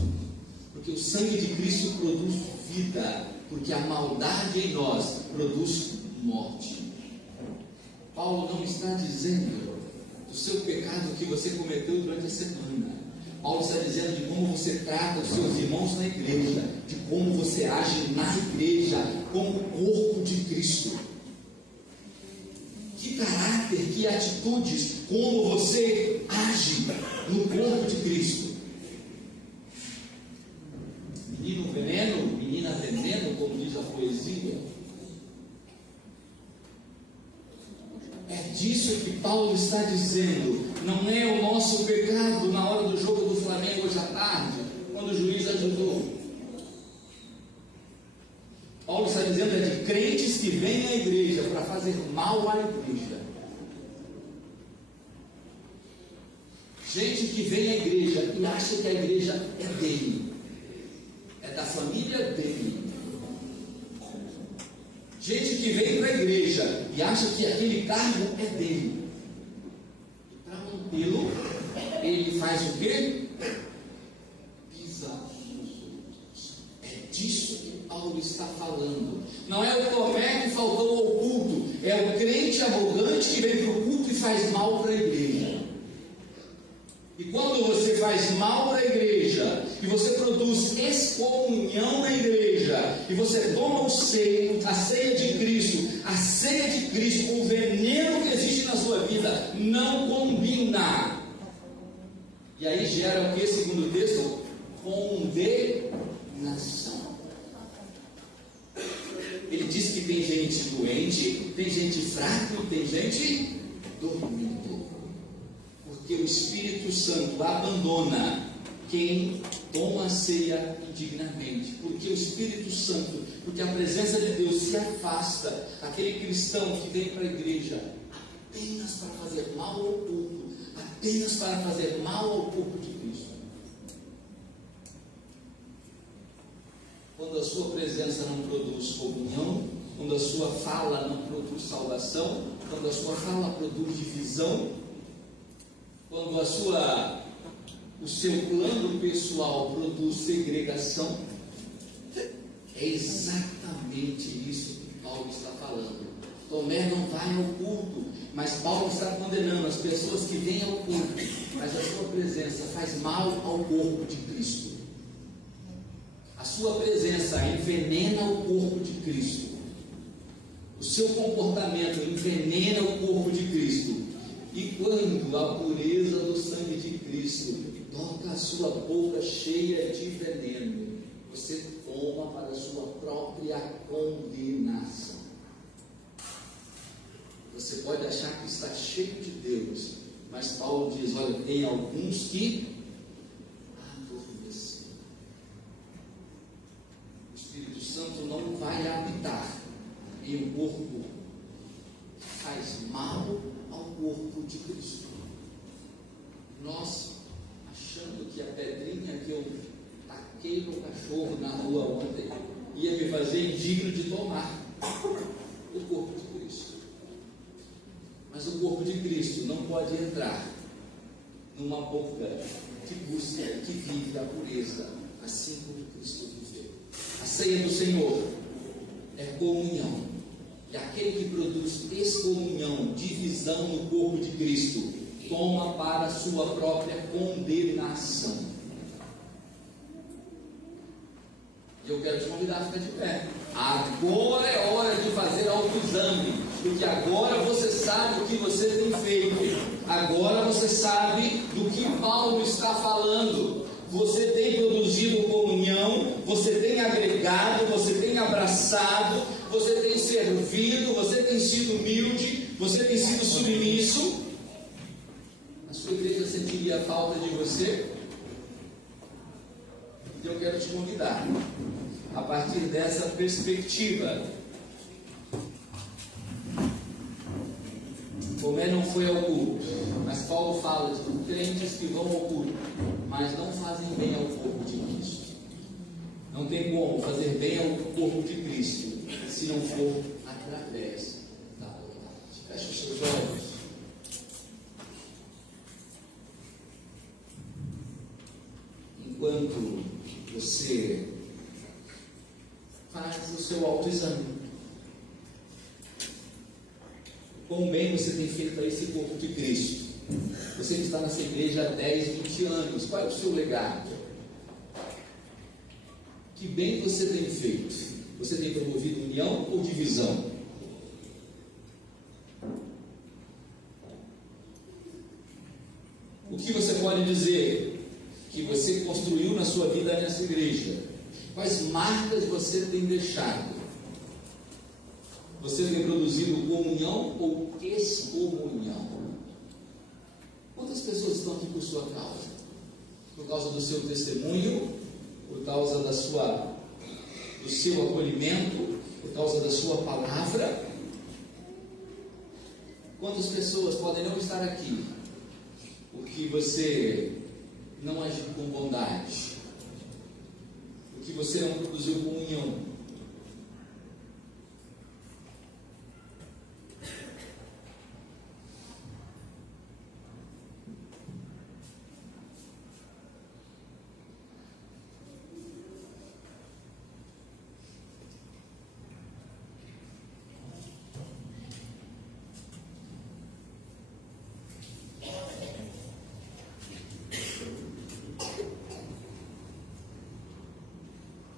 Porque o sangue de Cristo produz vida, porque a maldade em nós produz morte. Paulo não está dizendo do seu pecado que você cometeu durante a semana. Paulo está dizendo de como você trata os seus irmãos na igreja, de como você age na igreja, como corpo de Cristo. Que caráter, que atitudes, como você age no corpo de Cristo. Menino veneno, menina veneno, como diz a poesia. É disso que Paulo está dizendo. Não é o nosso pecado na hora do jogo do Flamengo hoje à tarde, quando o juiz ajudou. Paulo está dizendo é de crentes que vêm à igreja para fazer mal à igreja. Gente que vem à igreja e acha que a igreja é dele, é da família dele. Gente que vem para a igreja e acha que aquele cargo é dele. E para mantê-lo, ele faz o quê? Pisa nos outros. É disso que Paulo está falando. Não é o Tomé que faltou ao culto, é o crente arrogante que vem para o culto e faz mal para a igreja. E quando você faz mal para a igreja, e você produz excomunhão na igreja, e você toma a ceia de Cristo, o veneno que existe na sua vida, não combina. E aí gera o que, segundo o texto? Condenação. Ele diz que tem gente doente, tem gente fraca e tem gente dormindo. Porque o Espírito Santo abandona quem toma a ceia indignamente. Porque o Espírito Santo, porque a presença de Deus se afasta. Aquele cristão que vem para a igreja apenas para fazer mal ao corpo, apenas para fazer mal ao corpo de Cristo. Quando a sua presença não produz comunhão, quando a sua fala não produz salvação, quando a sua fala produz divisão, quando o seu plano pessoal produz segregação, é exatamente isso que Paulo está falando. Tomé não vai ao culto, mas Paulo está condenando as pessoas que vêm ao culto, mas a sua presença faz mal ao corpo de Cristo. A sua presença envenena o corpo de Cristo. O seu comportamento envenena o corpo de Cristo. E quando a pureza do sangue de Cristo toca a sua boca cheia de veneno, você toma para a sua própria condenação. Você pode achar que está cheio de Deus, mas Paulo diz, olha, tem alguns que adormeceram. O Espírito Santo não vai habitar em um corpo que faz mal ao corpo de Cristo. Nós, achando que a pedrinha que eu taquei no cachorro na rua ontem ia me fazer indigno de tomar o corpo de Cristo. Mas o corpo de Cristo não pode entrar numa boca que busca, que vive a pureza, assim como Cristo viveu. A ceia do Senhor é comunhão. E aquele que produz excomunhão, divisão no corpo de Cristo, toma para a sua própria condenação. E eu quero te convidar a ficar de pé. Agora é hora de fazer autoexame, porque agora você sabe o que você tem feito. Agora você sabe do que Paulo está falando. Você tem produzido comunhão, você tem agregado, você tem abraçado, você tem servido, você tem sido humilde, você tem sido submisso. A sua igreja sentiria falta de você? Então eu quero te convidar, a partir dessa perspectiva. Tomé não foi ao culto, mas Paulo fala de crentes que vão ao culto, mas não fazem bem ao corpo de Cristo. Não tem como fazer bem ao corpo de Cristo se não for através da bondade. Feche os seus olhos. Enquanto você faz o seu autoexame, quão bem você tem feito a esse corpo de Cristo? Você está nessa igreja há 10, 20 anos. Qual é o seu legado? Que bem você tem feito? Você tem promovido união ou divisão? O que você pode dizer que você construiu na sua vida nessa igreja? Quais marcas você tem deixado? Você tem produzido comunhão ou excomunhão? Quantas pessoas estão aqui por sua causa? Por causa do seu testemunho? Por causa do seu acolhimento? Por causa da sua palavra? Quantas pessoas podem não estar aqui porque você não agiu com bondade? Porque você não produziu comunhão?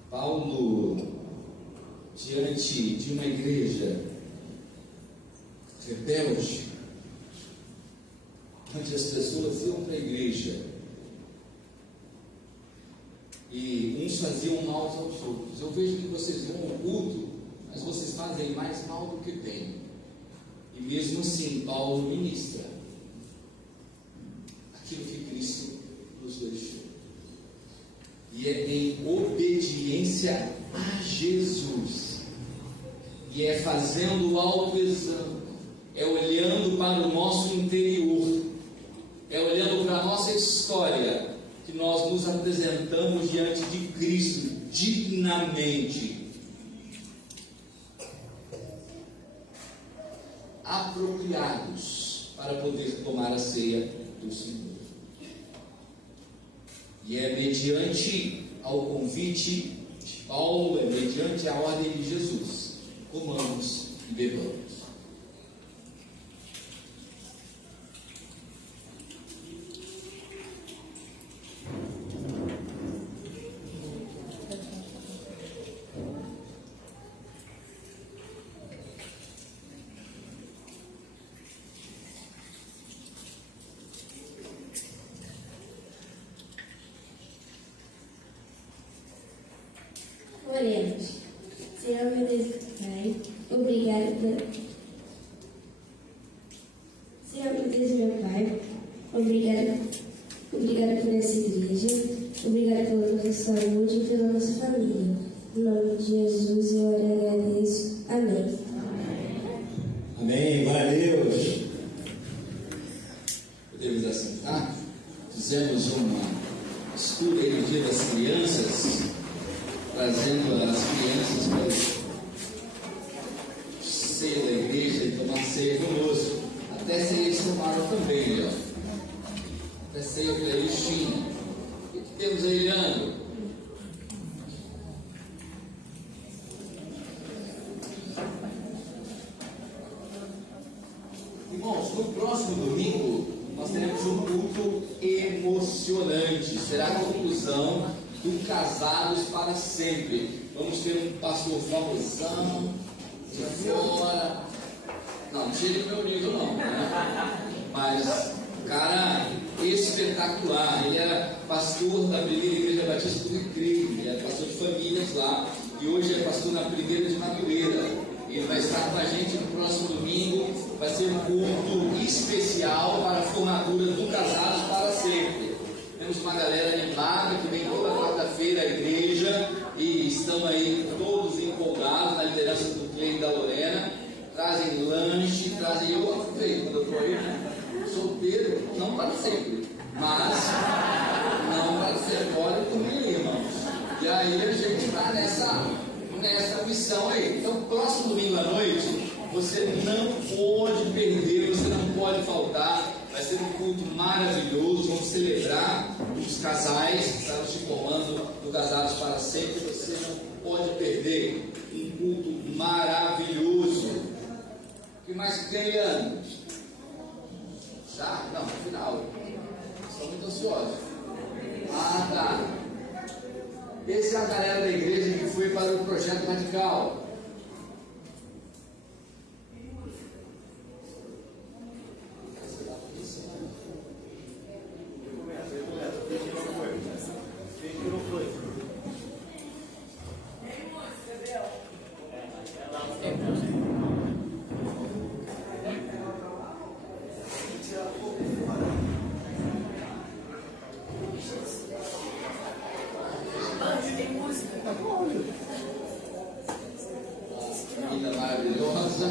Paulo, diante de uma igreja rebelde, onde as pessoas iam para a igreja e uns faziam mal aos outros. Eu vejo que vocês vão ao culto, mas vocês fazem mais mal do que bem. E mesmo assim, Paulo ministra aquilo que Cristo nos deixou. E é em obediência a Jesus, e é fazendo o autoexame, é olhando para o nosso interior, é olhando para a nossa história, que nós nos apresentamos diante de Cristo dignamente, apropriados para poder tomar a ceia do Senhor. E é mediante ao convite de Paulo, é mediante a ordem de Jesus, comamos e bebamos. Oremos. Senhor, meu Deus Pai, obrigado Senhor, meu Deus, meu Pai, obrigado por essa igreja, obrigado pela nossa saúde e pela nossa família. Em nome de Jesus eu agradeço. Amém. Amém. Glória a Deus. Podemos assentar? Fizemos uma estudo aí no Dia das Crianças, trazendo as crianças para o ceia da igreja e tomar ceia conosco. Até ceia eles tomaram também, ó. Até ceia para eles tinham. O que temos aí, Leandro? Irmãos, no próximo domingo nós teremos um culto emocionante. Será a conclusão do Casados para Sempre. Vamos ter um pastor famosão de fora. Não chega no meu nível não, né? Mas cara espetacular. Ele era pastor da primeira igreja batista do Recreio, ele era pastor de famílias lá, e hoje é pastor na primeira de Madureira. Ele vai estar com a gente no próximo domingo. Vai ser um culto especial para a formatura do Casados para Sempre. Temos uma galera animada que vem toda quarta-feira à igreja e estão aí todos empolgados na liderança do Clay e da Lorena. Trazem lanche, trazem. Eu aproveito quando eu estou aí, né? Solteiro, não para sempre, mas não para sempre. Pode comer, irmãos. E aí a gente está nessa missão aí. Então, próximo domingo à noite, você não pode perder, você não pode faltar. Vai ser um culto maravilhoso. Vamos celebrar os casais que estavam se formando no Casados para Sempre. Você não pode perder um culto maravilhoso. O que mais que tem, Eliane? Já? Não, no final. Estão muito ansiosos. Ah, tá. Essa é a galera da igreja que foi para o Projeto Radical. Linda, maravilhosa.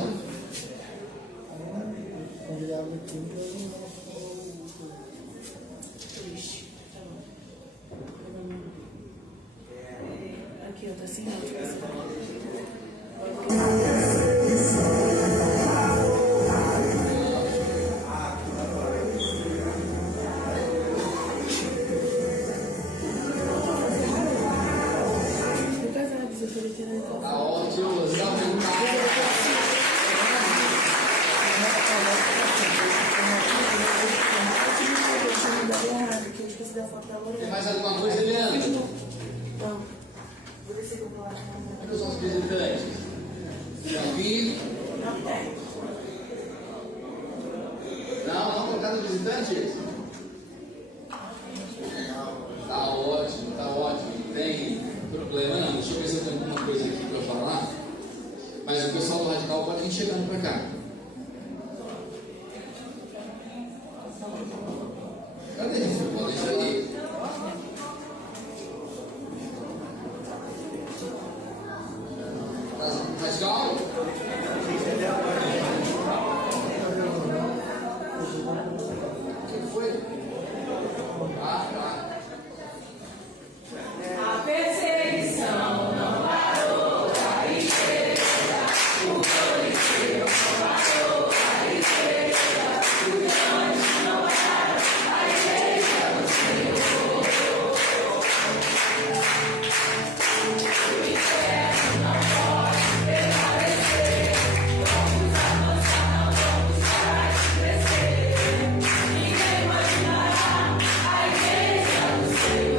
Aqui, ó, tá assim, ó. Tá ótimo, tem mais alguma coisa, Eliana? Não. Cadê os nossos visitantes? Aqui? Não colocaram visitantes? Tá ótimo, não tem problema não. Deixa eu ver se eu tenho alguma coisa aqui para falar. Mas o pessoal do Radical pode vir chegando para cá. Cadê? Podem sair. Radical? O que foi? Ah, tá. A perseguição não parou da igreja, o Coliseu não parou da igreja, os anjos não pararam da igreja do Senhor. O inferno não pode permanecer, vamos avançar, não vamos parar de crescer. Ninguém imaginará a igreja do Senhor.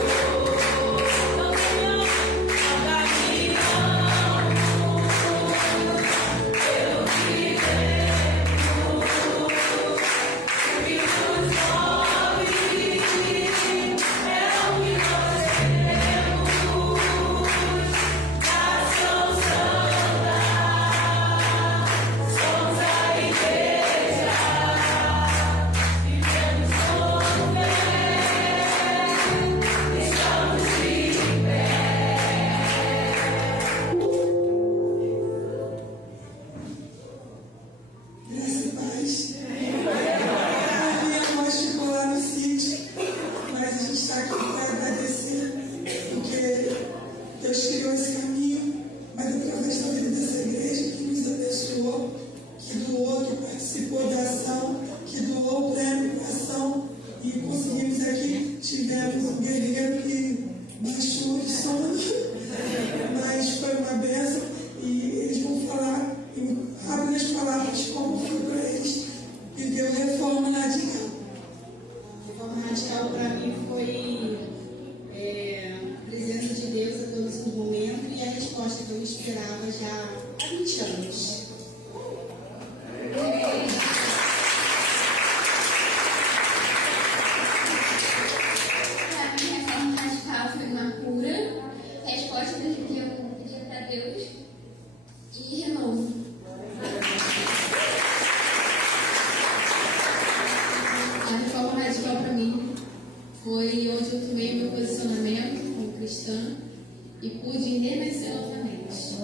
E pude renascer novamente.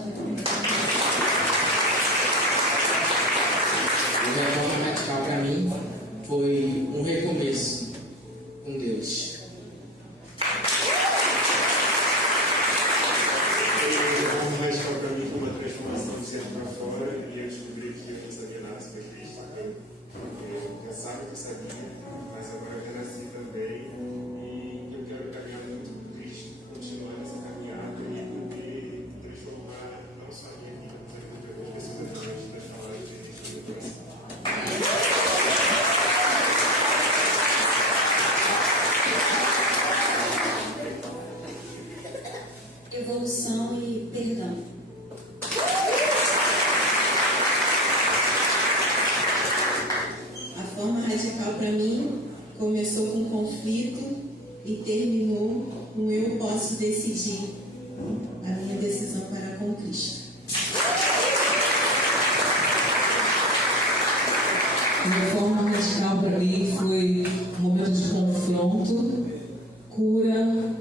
O Reforma Radical para mim foi um recomeço com Deus. mas agora eu renasci também e eu quero caminhar muito com Cristo, continuar nessa caminhada e poder transformar não só a minha vida, mas a vida das pessoas através das palavras de Cristo no meu coração. Evolução e perdão. A forma radical para mim começou com conflito e terminou com eu posso decidir, a minha decisão para com Cristo. A forma radical para mim foi um momento de confronto, cura,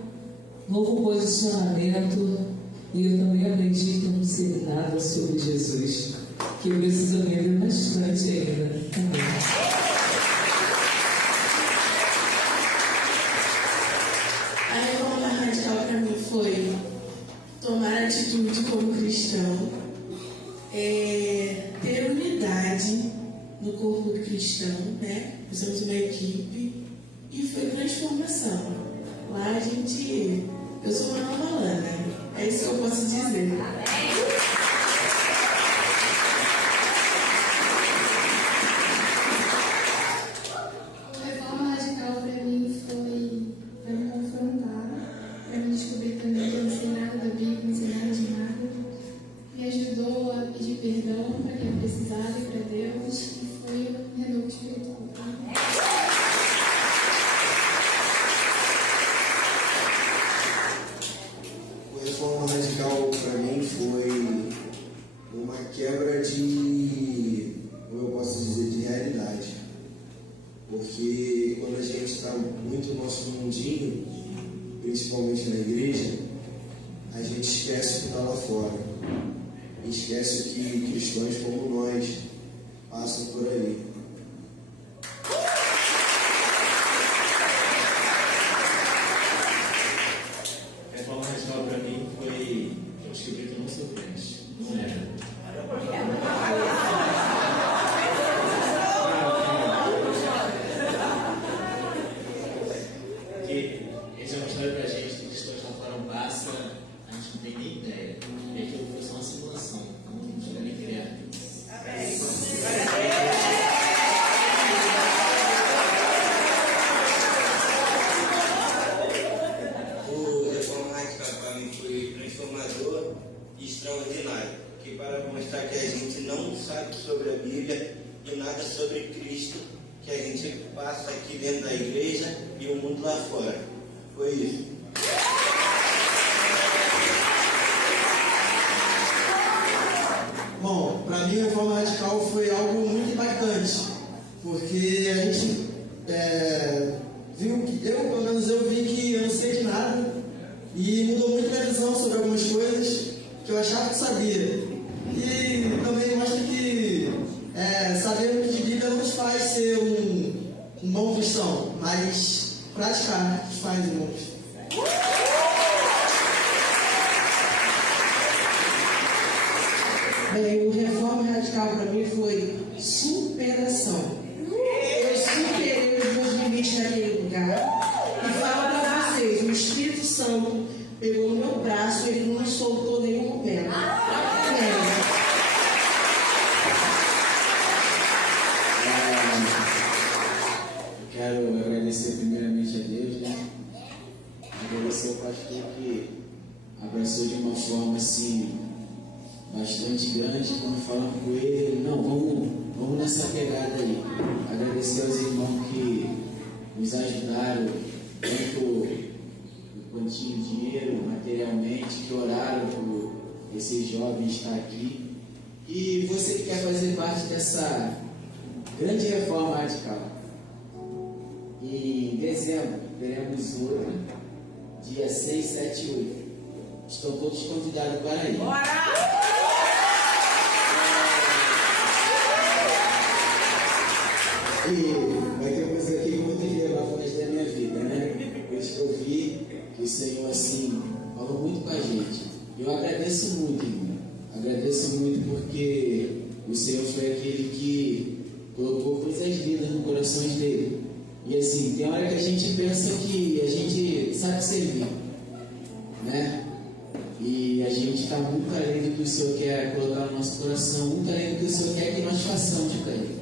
novo posicionamento, e eu também aprendi que eu não sei nada sobre Jesus, que eu preciso aprender bastante ainda também. A reforma radical para mim foi tomar atitude como cristão, ter unidade no corpo cristão, né? Nós somos uma equipe, e foi transformação. Lá eu sou uma nova Lana, é isso que eu posso dizer. A reforma radical para mim foi para me confrontar, para me descobrir também que eu não sei nada da Bíblia, não sei nada de nada. Me ajudou a pedir perdão para quem precisava e para Deus, e foi um renovo espiritual. A reforma radical para mim foi uma quebra de, como eu posso dizer, de realidade. Porque quando a gente está muito no nosso mundinho, principalmente na igreja, a gente esquece o que está lá fora. Esquece que cristãos como nós passam por aí. A reforma radical para mim foi eu descobri que eu não sou crente. Não era. Que eles já mostraram pra gente que cristãos lá fora passa, a gente não tem nem ideia. E aquilo foi só uma simulação. Não chega nem perto. O reforma radical para mim foi transformador e extraordinário, que para mostrar que a gente não sabe sobre a Bíblia e nada sobre Cristo, que a gente passa aqui dentro da igreja e o mundo lá fora. Foi isso. Bom, para mim a reforma radical foi algo muito impactante, porque a gente viu que pelo menos eu vi que eu não sei de nada, e mudou muito minha visão sobre algumas coisas que eu achava que sabia. E também mostra que saber muito de Bíblia não nos faz ser um bom cristão, mas praticar nos faz bons. Bem, o reforma radical para mim foi superação. Eu superei os meus limites naquele lugar e falo para vocês, o Espírito Santo pegou no meu braço e ele não me soltou nenhum momento. Quero agradecer primeiramente a Deus, né? Agradecer ao pastor que abraçou de uma forma assim bastante grande, quando falando com ele, não, vamos nessa pegada aí. Agradecer aos irmãos que nos ajudaram, tanto no quantinho de dinheiro, materialmente, que oraram por esse jovem estar aqui. E você que quer fazer parte dessa grande reforma radical. Em dezembro, teremos outra, dia 6, 7 e 8. Estão todos convidados para ir. Bora! E vai ter coisa aqui que eu vou ter que levar para o resto da minha vida, né? Depois que eu vi que o Senhor, assim, falou muito com a gente. Eu agradeço muito, irmão. Agradeço muito porque o Senhor foi aquele que colocou coisas lindas no coração dele. E assim, tem hora que a gente pensa que a gente sabe servir, né? E a gente está muito além do que o Senhor quer colocar no nosso coração, muito além do que o Senhor quer que nós façamos para Ele,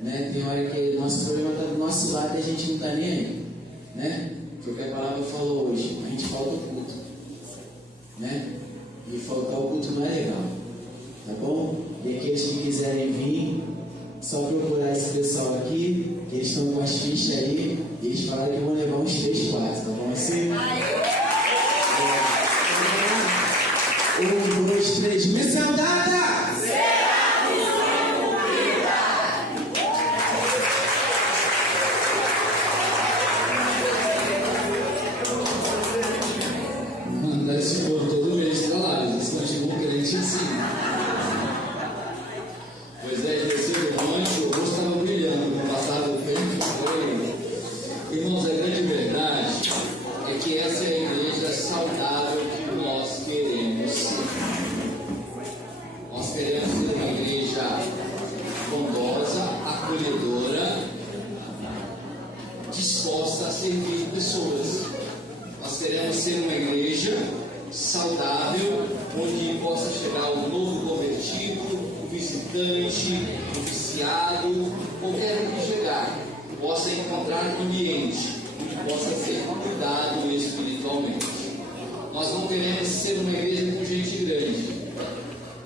né? Tem hora que o nosso problema está do nosso lado e a gente não está nem aí, né? Foi o que a palavra falou hoje, a gente falta o culto, né? E faltar o culto não é legal, tá bom? E aqueles que quiserem vir, só procurar esse pessoal aqui, que eles estão com as fichas aí, e eles falaram que vão levar uns 3, 4, tá bom assim? 1, 2, 3, missão dada! Será missão cumprida! Mandar esse povo todo mês para lá, eles continuam crentes assim. Moisés desceu do monte, o rosto estava brilhando, no passado tempo foi. Irmãos, a grande verdade é que essa é a igreja saudável que nós queremos ser. Nós queremos ser uma igreja bondosa, acolhedora, disposta a servir pessoas. Nós queremos ser uma igreja saudável, onde possa chegar o novo convertido, o visitante, o viciado, qualquer um que chegar, possa encontrar um ambiente onde possa ser cuidado espiritualmente. Nós não queremos ser uma igreja com gente grande.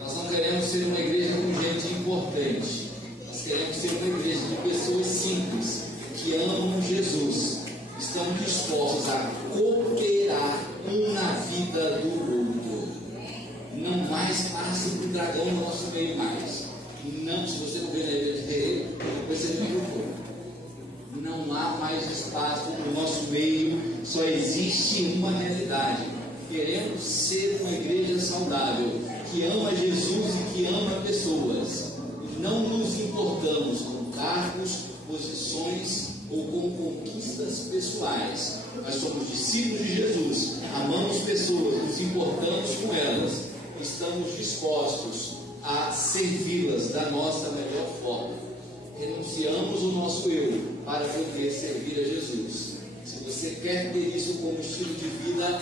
Nós não queremos ser uma igreja com gente importante. Nós queremos ser uma igreja de pessoas simples, que amam Jesus, estão dispostos a cooperar um na vida do outro. Não mais passe o dragão no nosso meio mais. Não, se você não vê na igreja de rei, depois você fica pouco. Não há mais espaço no nosso meio, só existe uma realidade. Queremos ser uma igreja saudável, que ama Jesus e que ama pessoas. Não nos importamos com cargos, posições ou com conquistas pessoais. Nós somos discípulos de Jesus, amamos pessoas, nos importamos com elas, estamos dispostos a servi-las da nossa melhor forma. Renunciamos o nosso eu para poder servir a Jesus. Se você quer ter isso como estilo de vida,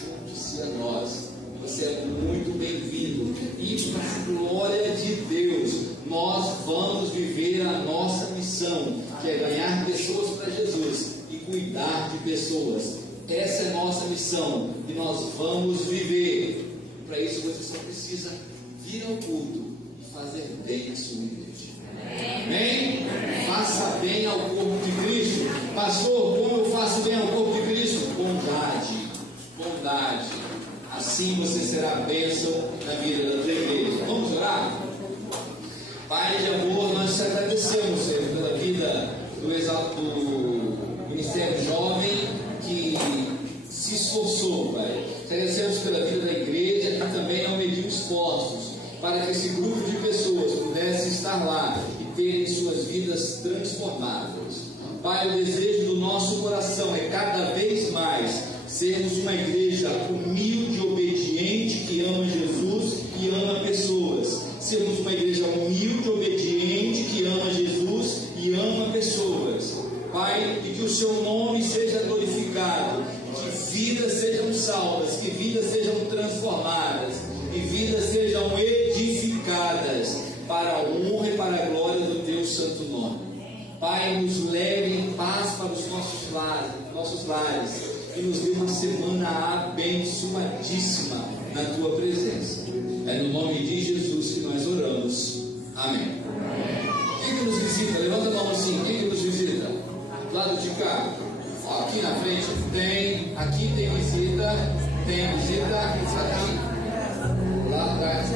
junte-se a nós. Você é muito bem-vindo. E para a glória de Deus, nós vamos viver a nossa missão, que é ganhar pessoas para Jesus e cuidar de pessoas. Essa é a nossa missão e nós vamos viver. Para isso você só precisa vir ao culto e fazer bem a sua igreja. Amém? Faça bem ao corpo de Cristo. Pastor, como eu faço bem ao corpo de Cristo? Bondade. Bondade. Assim você será bênção na vida da tua igreja. Vamos orar? Pai de amor, nós te agradecemos, Senhor, pela vida do Ministério Jovem que se esforçou, Pai. Te agradecemos pela vida da igreja que também não mediu esforços para que esse grupo de pessoas pudesse estar lá e terem suas vidas transformadas. Pai, o desejo do nosso coração é cada vez mais sermos uma igreja humilde, obediente, que ama Jesus e ama pessoas. Sermos uma igreja humilde, obediente, que ama Jesus e ama pessoas. Pai, e que o seu nome seja glorificado, que vidas sejam salvas, que vidas sejam transformadas, e vidas sejam edificadas para a honra e para a glória do teu santo nome. Pai, nos leve em paz para os nossos lares e nos dê uma semana abençoadíssima na tua presença. É no nome de Jesus que nós oramos. Amém. Quem que nos visita? Levanta a mão assim. Quem que nos visita? Do lado de cá. Ó, aqui na frente tem. Aqui tem visita. Tem a visita. Aqui. Lá atrás.